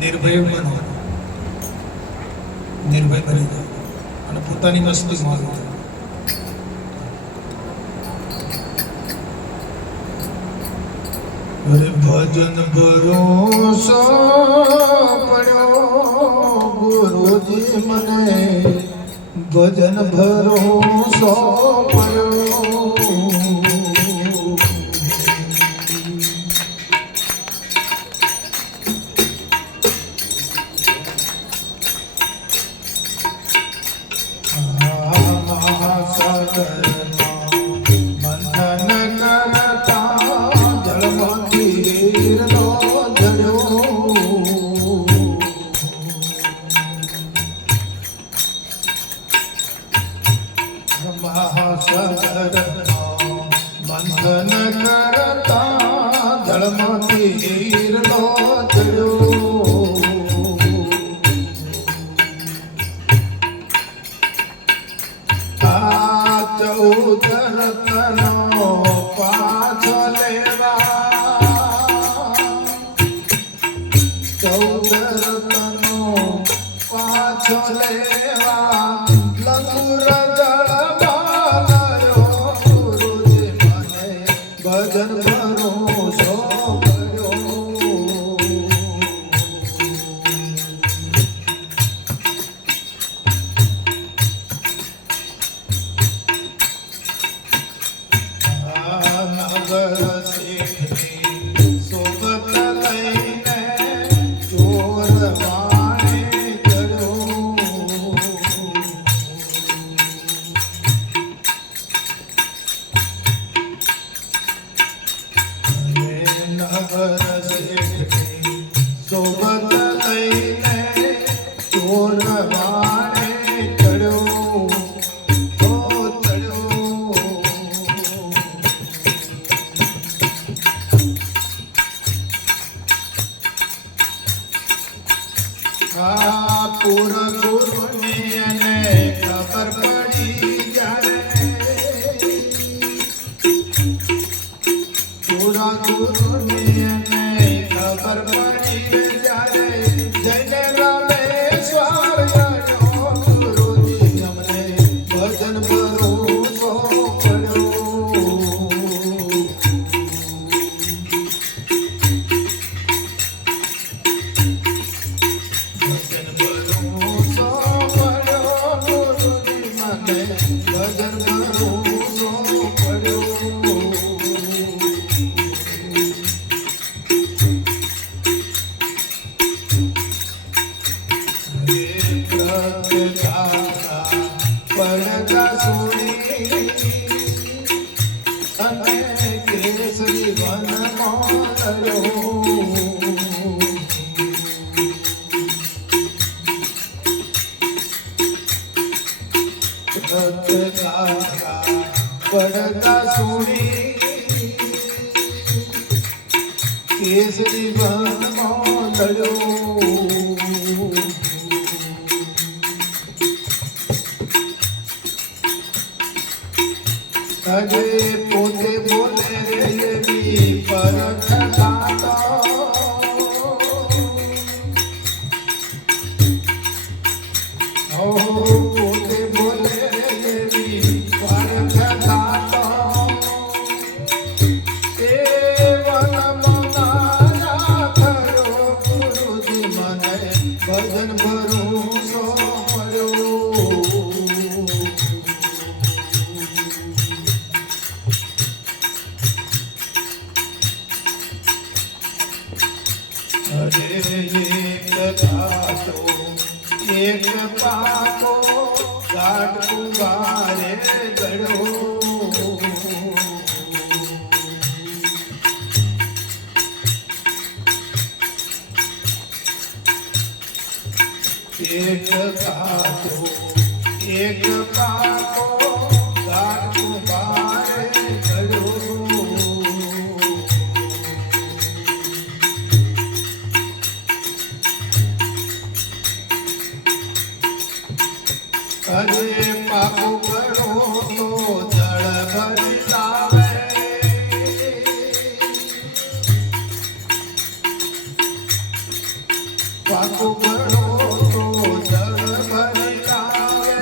નિર્ભય બનો, નિર્ભય બની જાય અને પોતાની મસ્તી મારો. અરે ભજન ભરોસો પડ્યો ગુરુજી મને, ભજન ભરોસો પડ્યો. ભજન ભરોસો પડ્યો. આ પૂરા ગુરુને એને ખબર પડી જ્યારે પૂરા ગુરુને એને ખબર પડી જ્યારે જઈને રામેશ્વર ગયો ગુરુજી અમને ભજન ભરોસો પડ્યો પડતા સુણી કેસરી વનમાં લડ્યો આજે પોતે બોલે રે એવી પરખ ખાતો પોતે બોલે રે એવી પરખ ખાતો એ વનમાં ખરો ગુરુજી મને ભજન ભરોસો પડ્યો એક પાકો ગાઢ કુંભારે ગળો એક કાકો એક પાકો ગાઢ કુંભારે ગળો અરે પાપો કરો તો જળ ભરી લાવે પાપો કરો તો જળ ભરી લાવે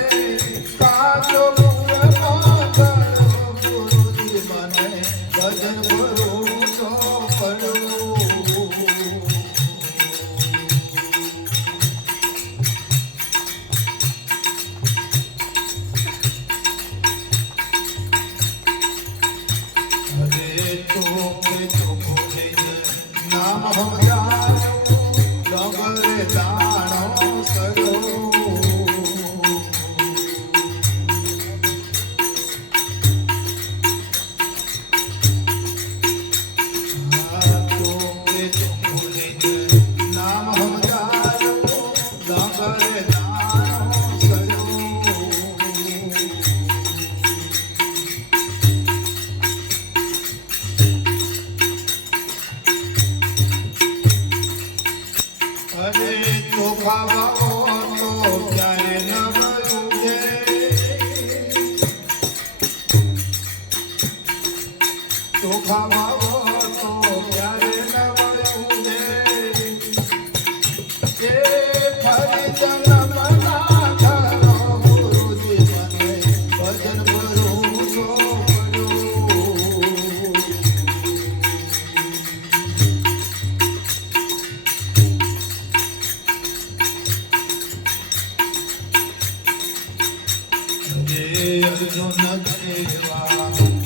કાચો ગુરુજી મને ભજન ભરોસો પડ્યો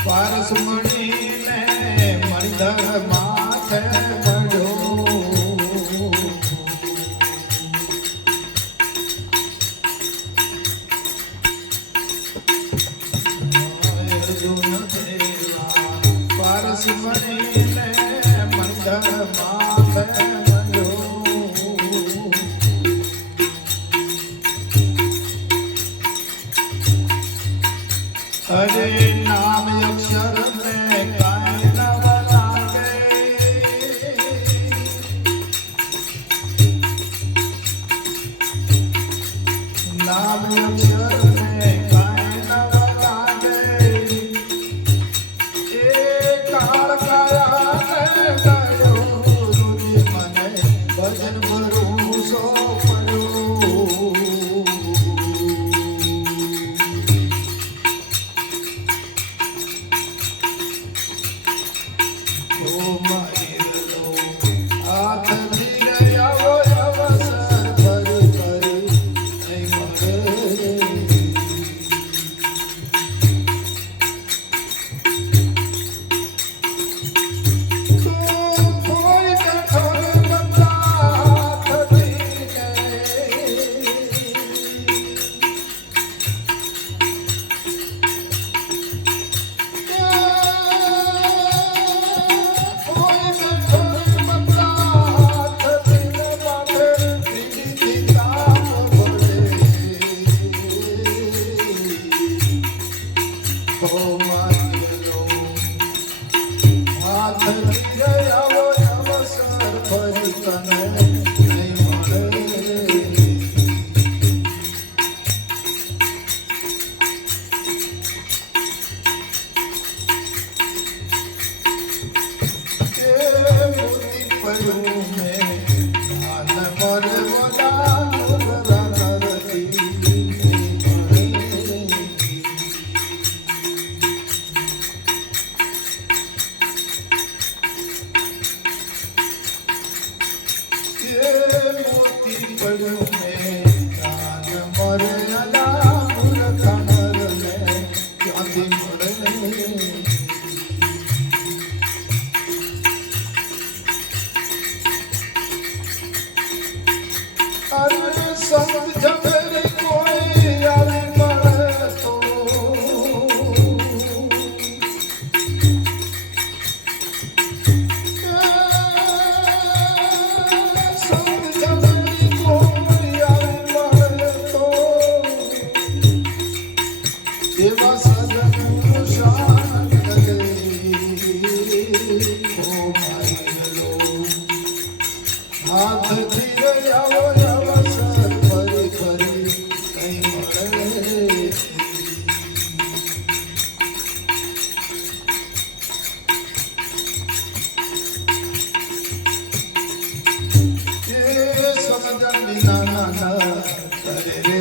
પારસ મણીને મણિધર માથે મળ્યો અર્જુન દેવા પારસ મણીને મણિધર માથે મળ્યો અરે નામ અક્ષર ને કાય ન બનાવે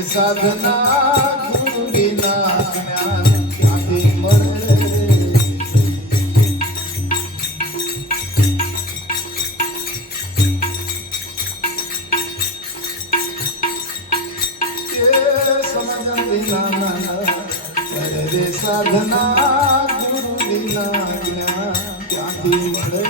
સાધના ગુરુ વિના જ્ઞાન ક્યાંથી મળે? સમજ વિના કરે સાધના ગુરુ વિના જ્ઞાન ક્યાંથી મળે?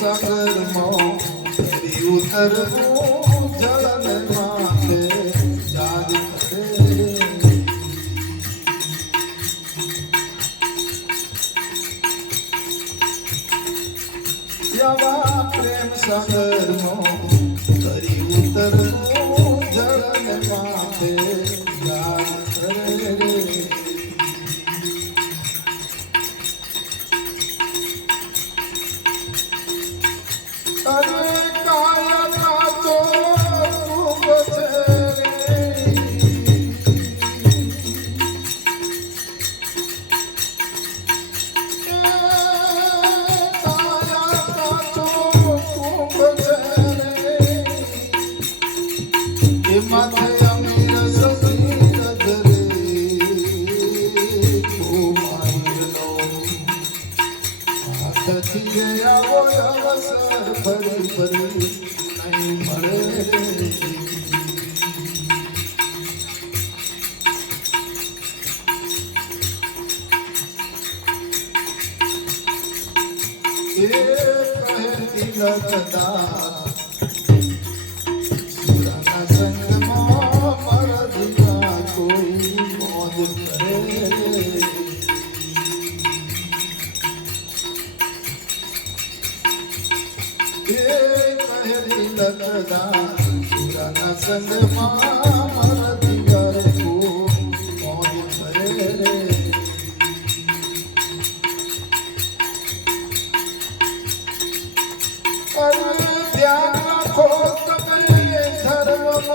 સાગરમાં ફરી ઉતરવું જળને માથે જાગ કરે. યવા પ્રેમ સાગરમાં ફરી ઉતરવું જળને માથે જાગ કરે. નથી જે આવો અવસર ફરી ફરી નહીં મળે એ કહેતી લગતા સુરાના સંગમાં મરદના કોઈ મોજ કરે પુરાના સંગમાં મારા દિવારે મોજ કરે રે ધ્યાન રાખો તમે ધર્મનો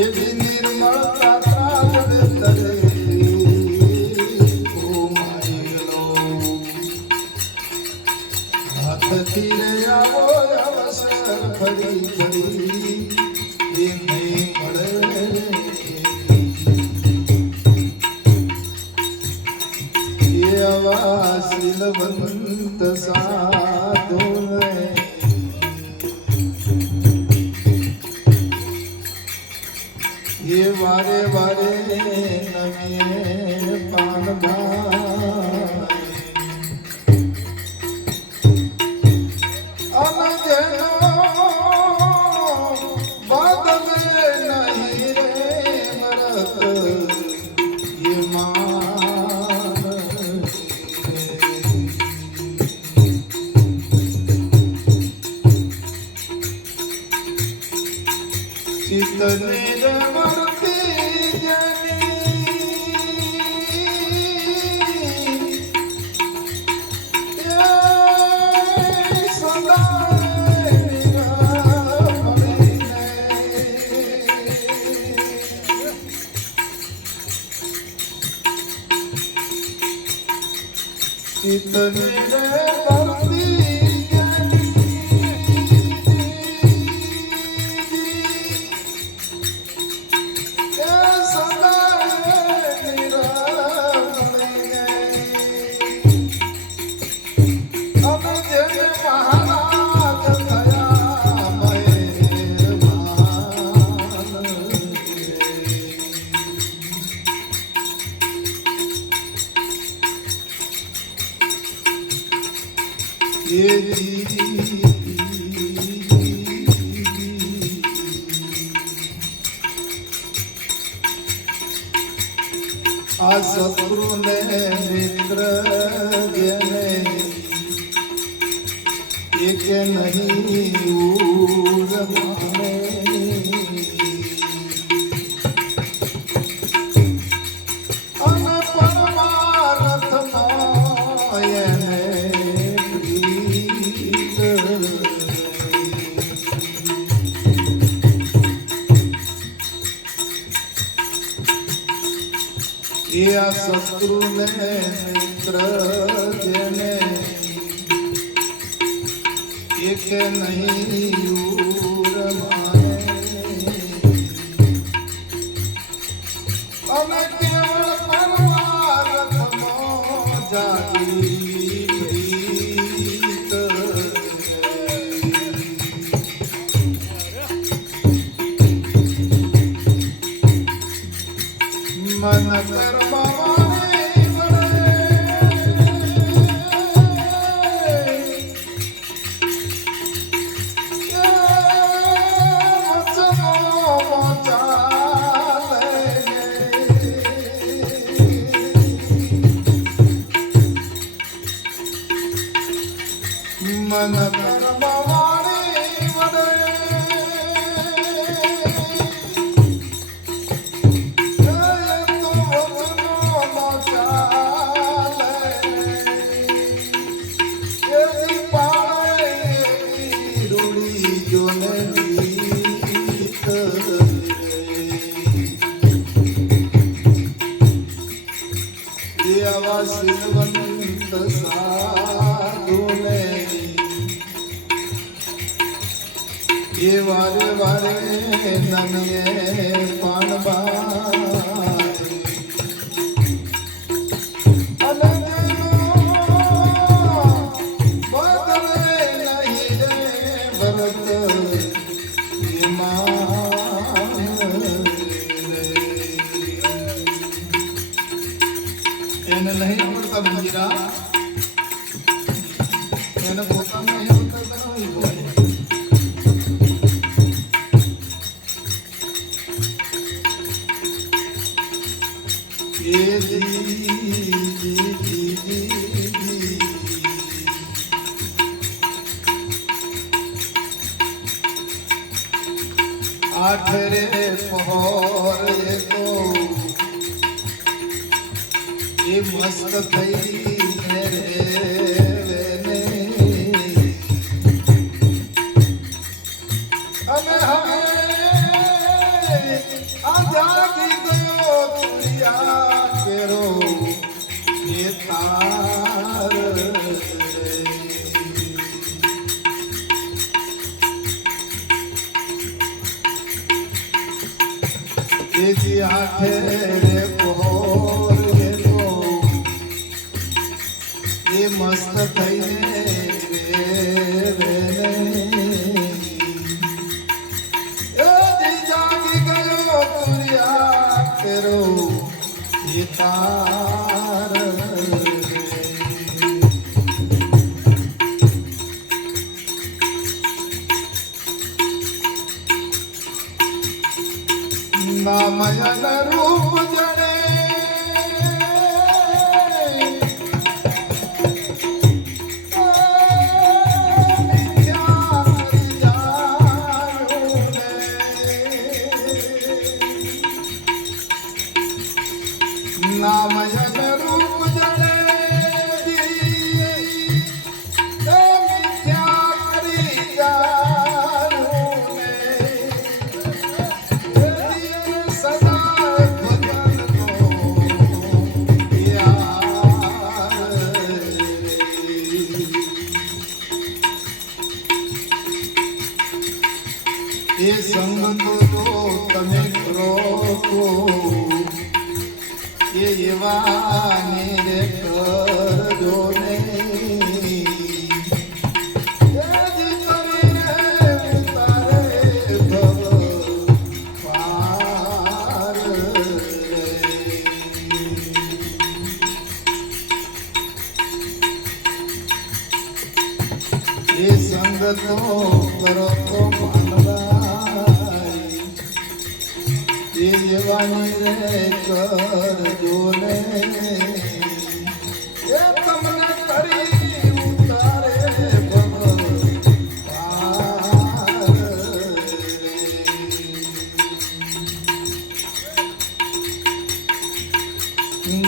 એવી નિર્મળતા કાગળ તરે ઘુમાયેલો હાથથી રે આવો અવસર ફરી ફરી એ નહીં મળે એ આવા શીલવંત સાધુને ये वारे वारे नमिये पानभाई अनजनो बदले नहीं रे मरत ये मान चितने कितने भक्ति आ शत्रु ने मित्र जने एक नहीं उर माने अन परमार्थ मायने ये आ शत्रु ने मित्र जने एक नहीं उर माने अमे केवल परमार्थ में जागी मन कर मन कर्म वाणी वदे तो वचनो न चाले एवी पाळे एवी रूड़ी जोने गीत ये आवाज सिलवंत સાધુને એ વારે વારે નમીએ પાનબાઈ અને બદલે નહીં રે ભરત એને નહીં પડતા મંજીરા એને પોતાને નહીં પડતા નહીં બોલે આઠરે પહોર તો એ મસ્ત થઈ રે અમે હવે આ જાગી ગયો તુરિયા કેરો એ તાર એજી આઠે રે પહોર એ મસ્ત થઈને જાગી ગયો તુરિયા કેરો એ તાર નામયન રૂપ જણે નામયન રૂપ જણે મિથ્યા કરી જાણું સદા ભજનનો યાર એ સંગ તો તમે કરો તો એ એવાને રે કરજો ને એ સંગ તો કરો તો માનવાય એ જવાની રે કરજો ને એ તમને કરી ઉતારે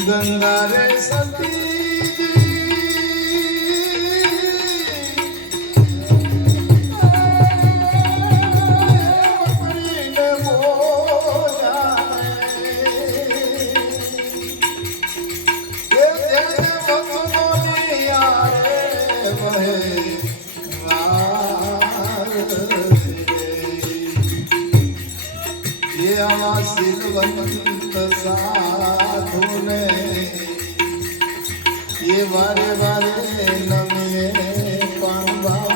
ગંગા રે સતી સિલવંત સાધુને એ વારે વારે નમીએ પાનબાઈ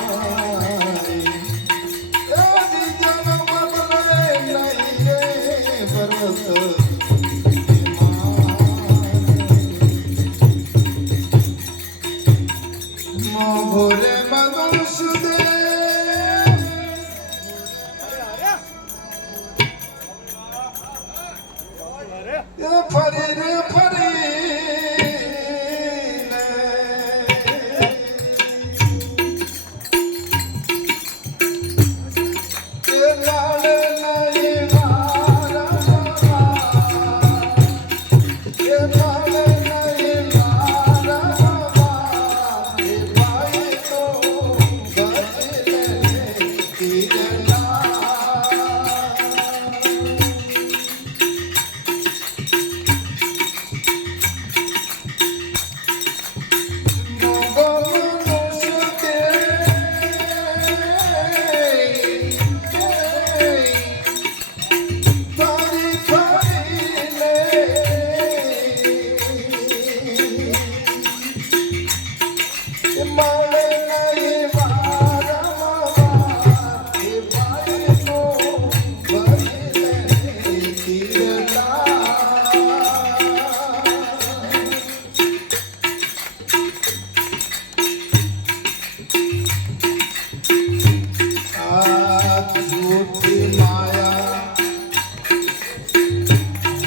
જન બદલે નહીં રે ભરત ભોલે મનુષ્ય ફરી રે ફરી લાડ નહીં મારા એ લાડ નહીં મારા એ ભાઈ તો ગજલે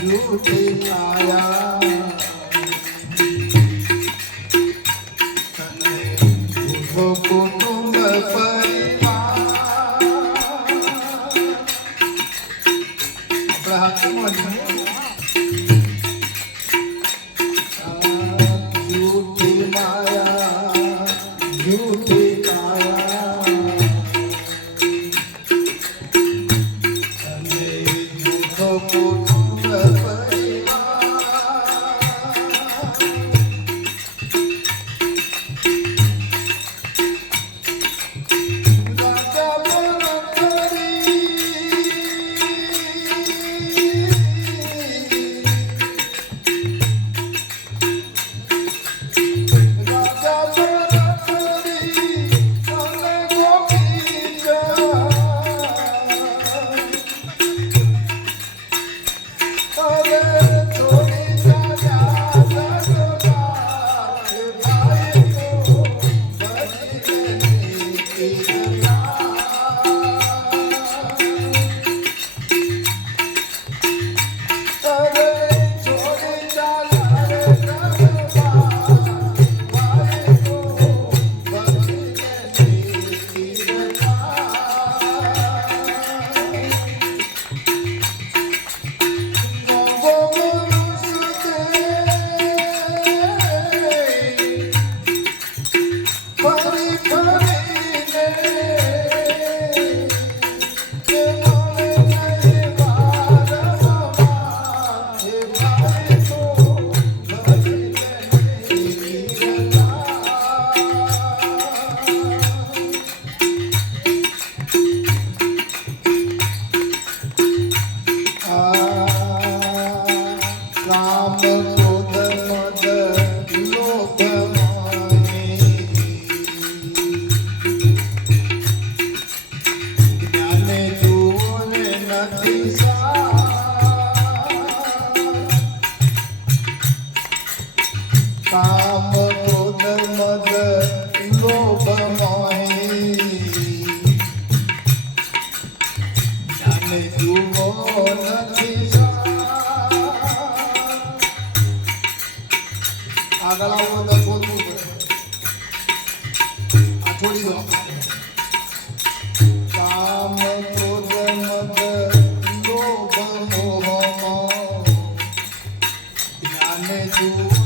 જૂઠી માયા તને જૂઠો કુટુંબ પરિવાર આપણા હાથમાં જૂઠી માયા જૂઠી માયા તને જૂઠો કુટુંબ કામ ક્રોધ મદ લોભ મોહી જાને જુઓ નથી આગળ આવો તો બોલવું પડે આ છોડી દો કામ ક્રોધ મદ લોભ મોહ જાને જુઓ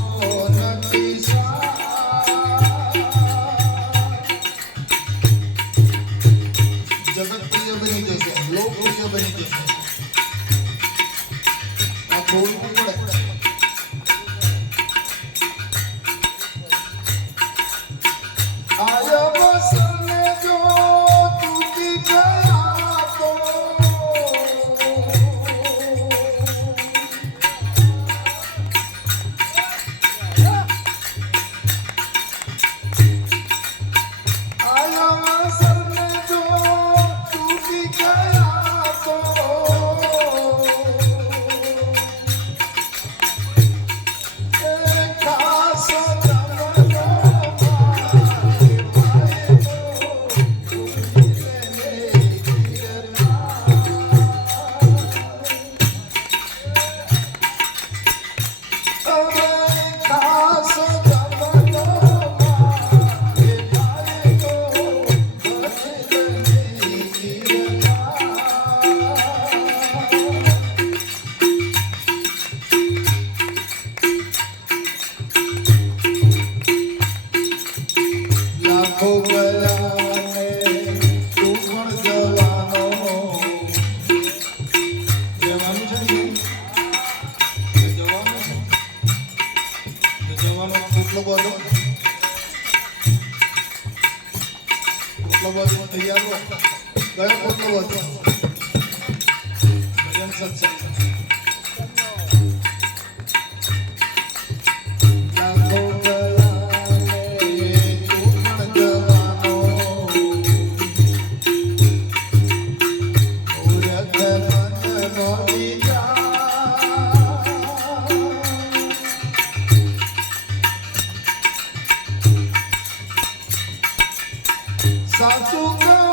જગતપ્રિય બની જશે લોકપ્રિય બની જશે આ બોલવું પડે આયા વસને જો તૂટી ગયા તો આયા વસને જો તૂટી ગયા તો એ ખાસ લાખો ગયા ને તું પણ જવાનો જવાનું છે ને જવાનું છે જવાનો કેટલો બધો તૈયાર હો કયો કેટલો બધો ભજન સત્સંગ લાખો સાચું કહું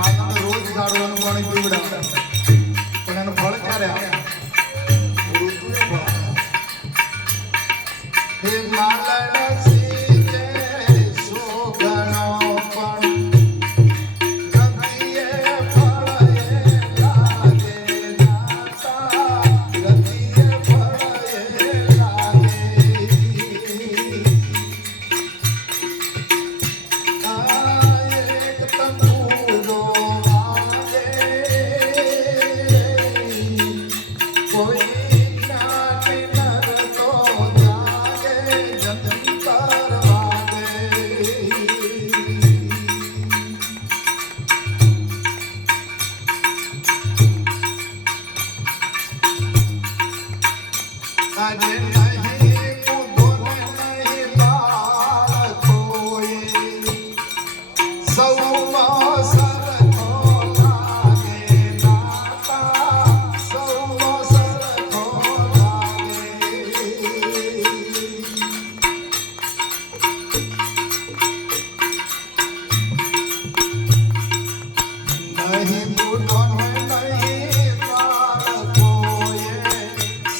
માતાને રોજ ઝાડવાનું પાણી પીવડાવે પણ એનું ફળ ક્યારે આવે ઋતુએ ફળ આવે. હે માલણ સીતે સુગણો પણ ગતિએ ફળે લાગે નાતા ગતિએ ફળે લાગે એક તંબુરો વાગે કોઈ જ્ઞાની નર તો જાગે જંતર વાગે. આજે નહીં બુધો નહીં બાળકોએ સૌમાં સરખો લાગે નાતા સૌમાં સરખો લાગે. નહીં બુધો નહીં બાળકોએ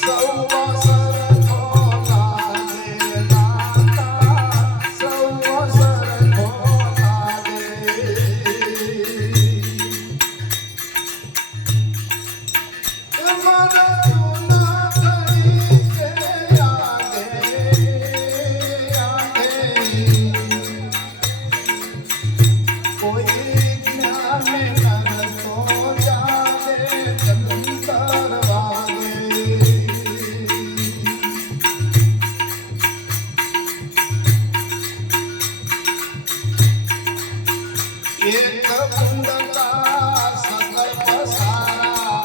સૌમાં સરખો લાગે નાતા સૌમાં સરખો લાગે. મારા જૂના તરીકે આગે આગે કોઈ જ્ઞાને નર તો જાગે જંતર વાગે. એક કુંડલા સકલ પસારા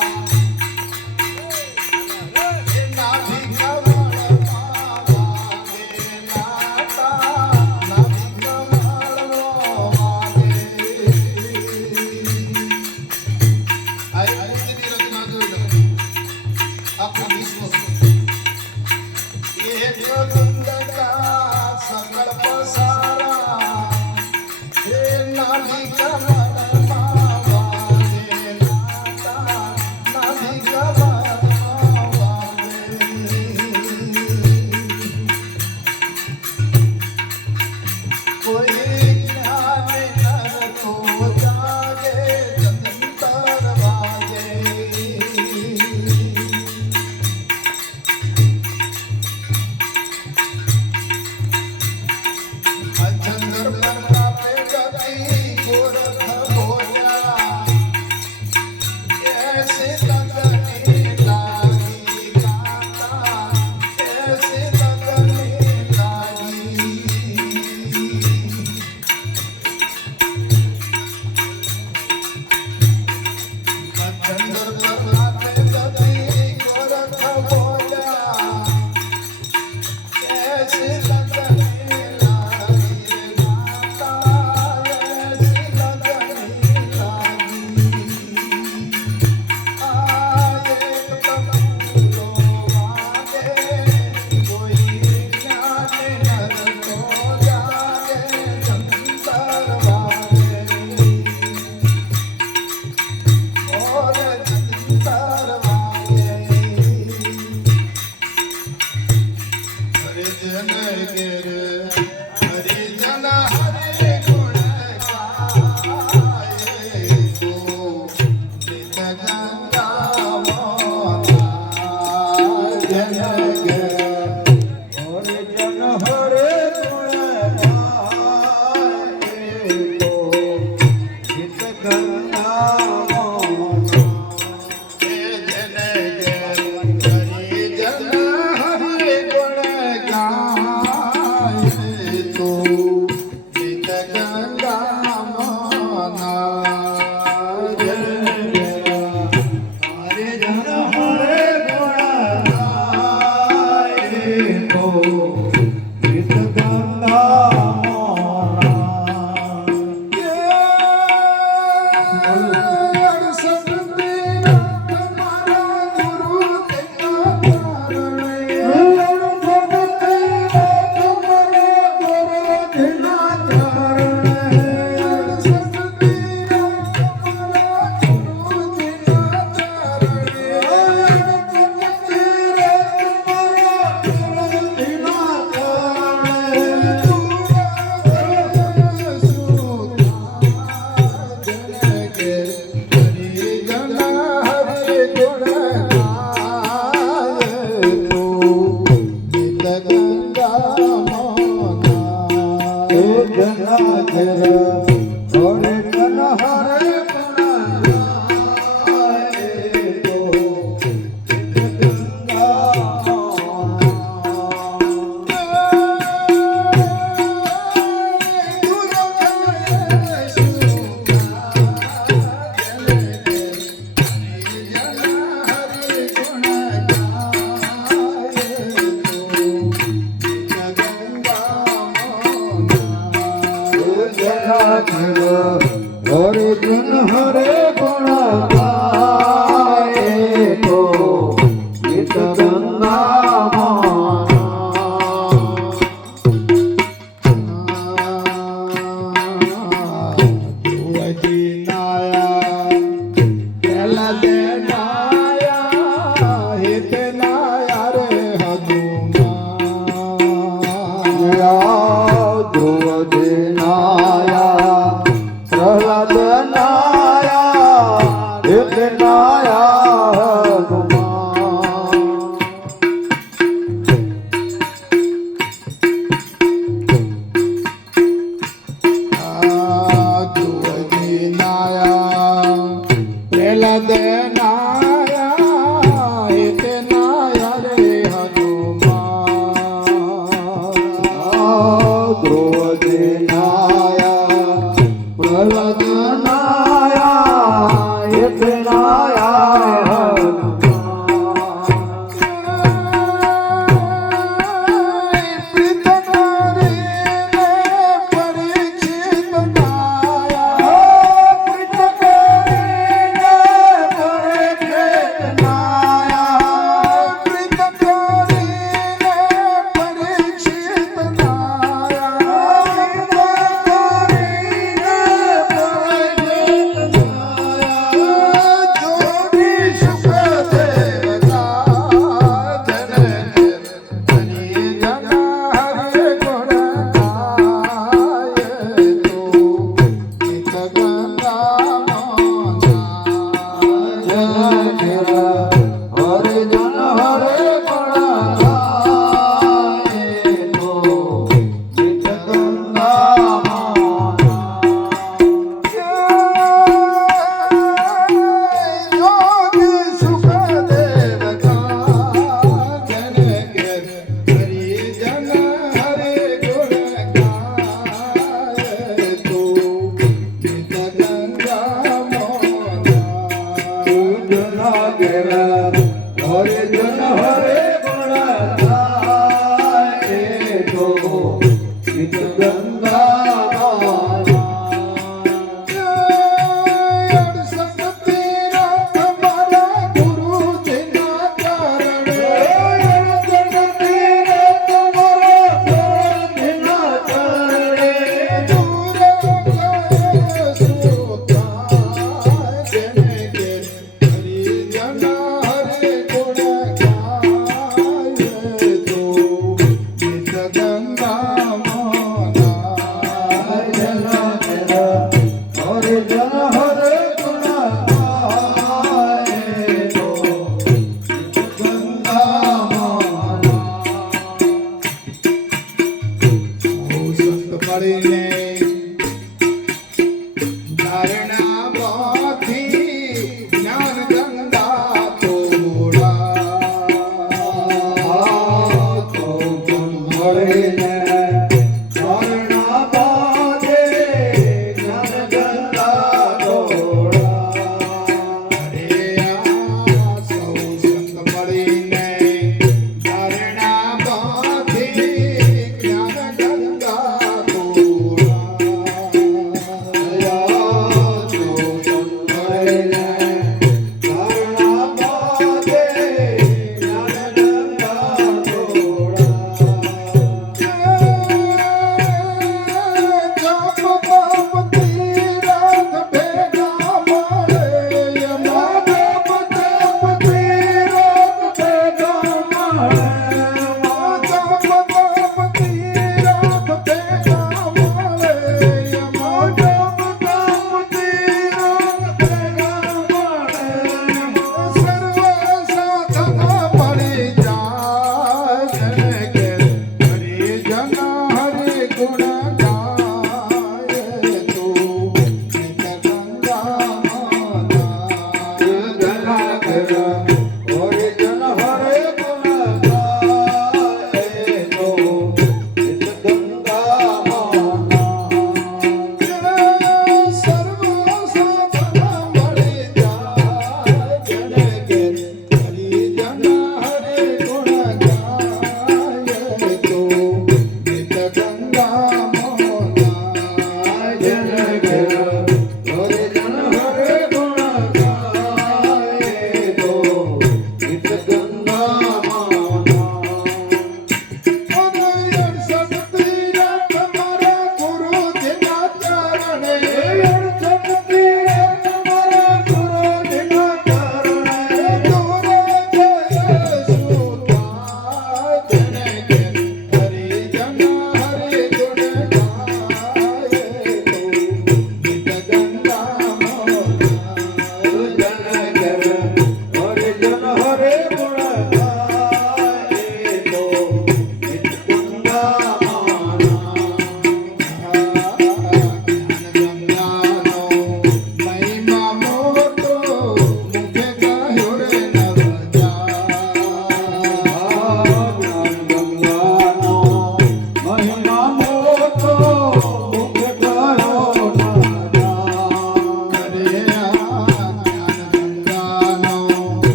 એ નાભી કમળમાં વાગે નાતા નાભી કમળમાં વાગે. આ રીતની રચના જોઈ લો આખું વિશ્વ. એક કુંડલા સકલ પસારા હે નાભી કમળમાં વાગે નાતા નાભી કમળમાં વાગે. કોઈ જ્ઞાને નર તો જાગે જંતર વાગે. અજંગર પ્રતાપે ગતિ ગોરખ ભોજા એસે લગની લાગી નાતા એસે લગની લાગી. અજંગર પ્રતાપે ગતિ ગોરખ ભોજા એસે લગની લાગી નાતા એસે લગની લાગી. આ એક તંબુરો વાગે કોઈ જ્ઞાને નર તો જાગે જંતર વાગે ઓર જંતર વાગે. હરિજન ગેર હરિજન હરે ગુણ ગાય તો નિત ગંગા મોના જન ગેર હરિજન હરે ગુણ ગાય તો નિત ગંગા મોના. હે જન ગેર હરિજન હરે ગુણ ગાય તો નિત ગંગા મોના. જન ગેર હરિજન હરે ગુણ ગાય તો નિત ગંગા મોના. જન હરે ગુણ ગાય તો ગીત ગંગા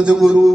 સદગુરુ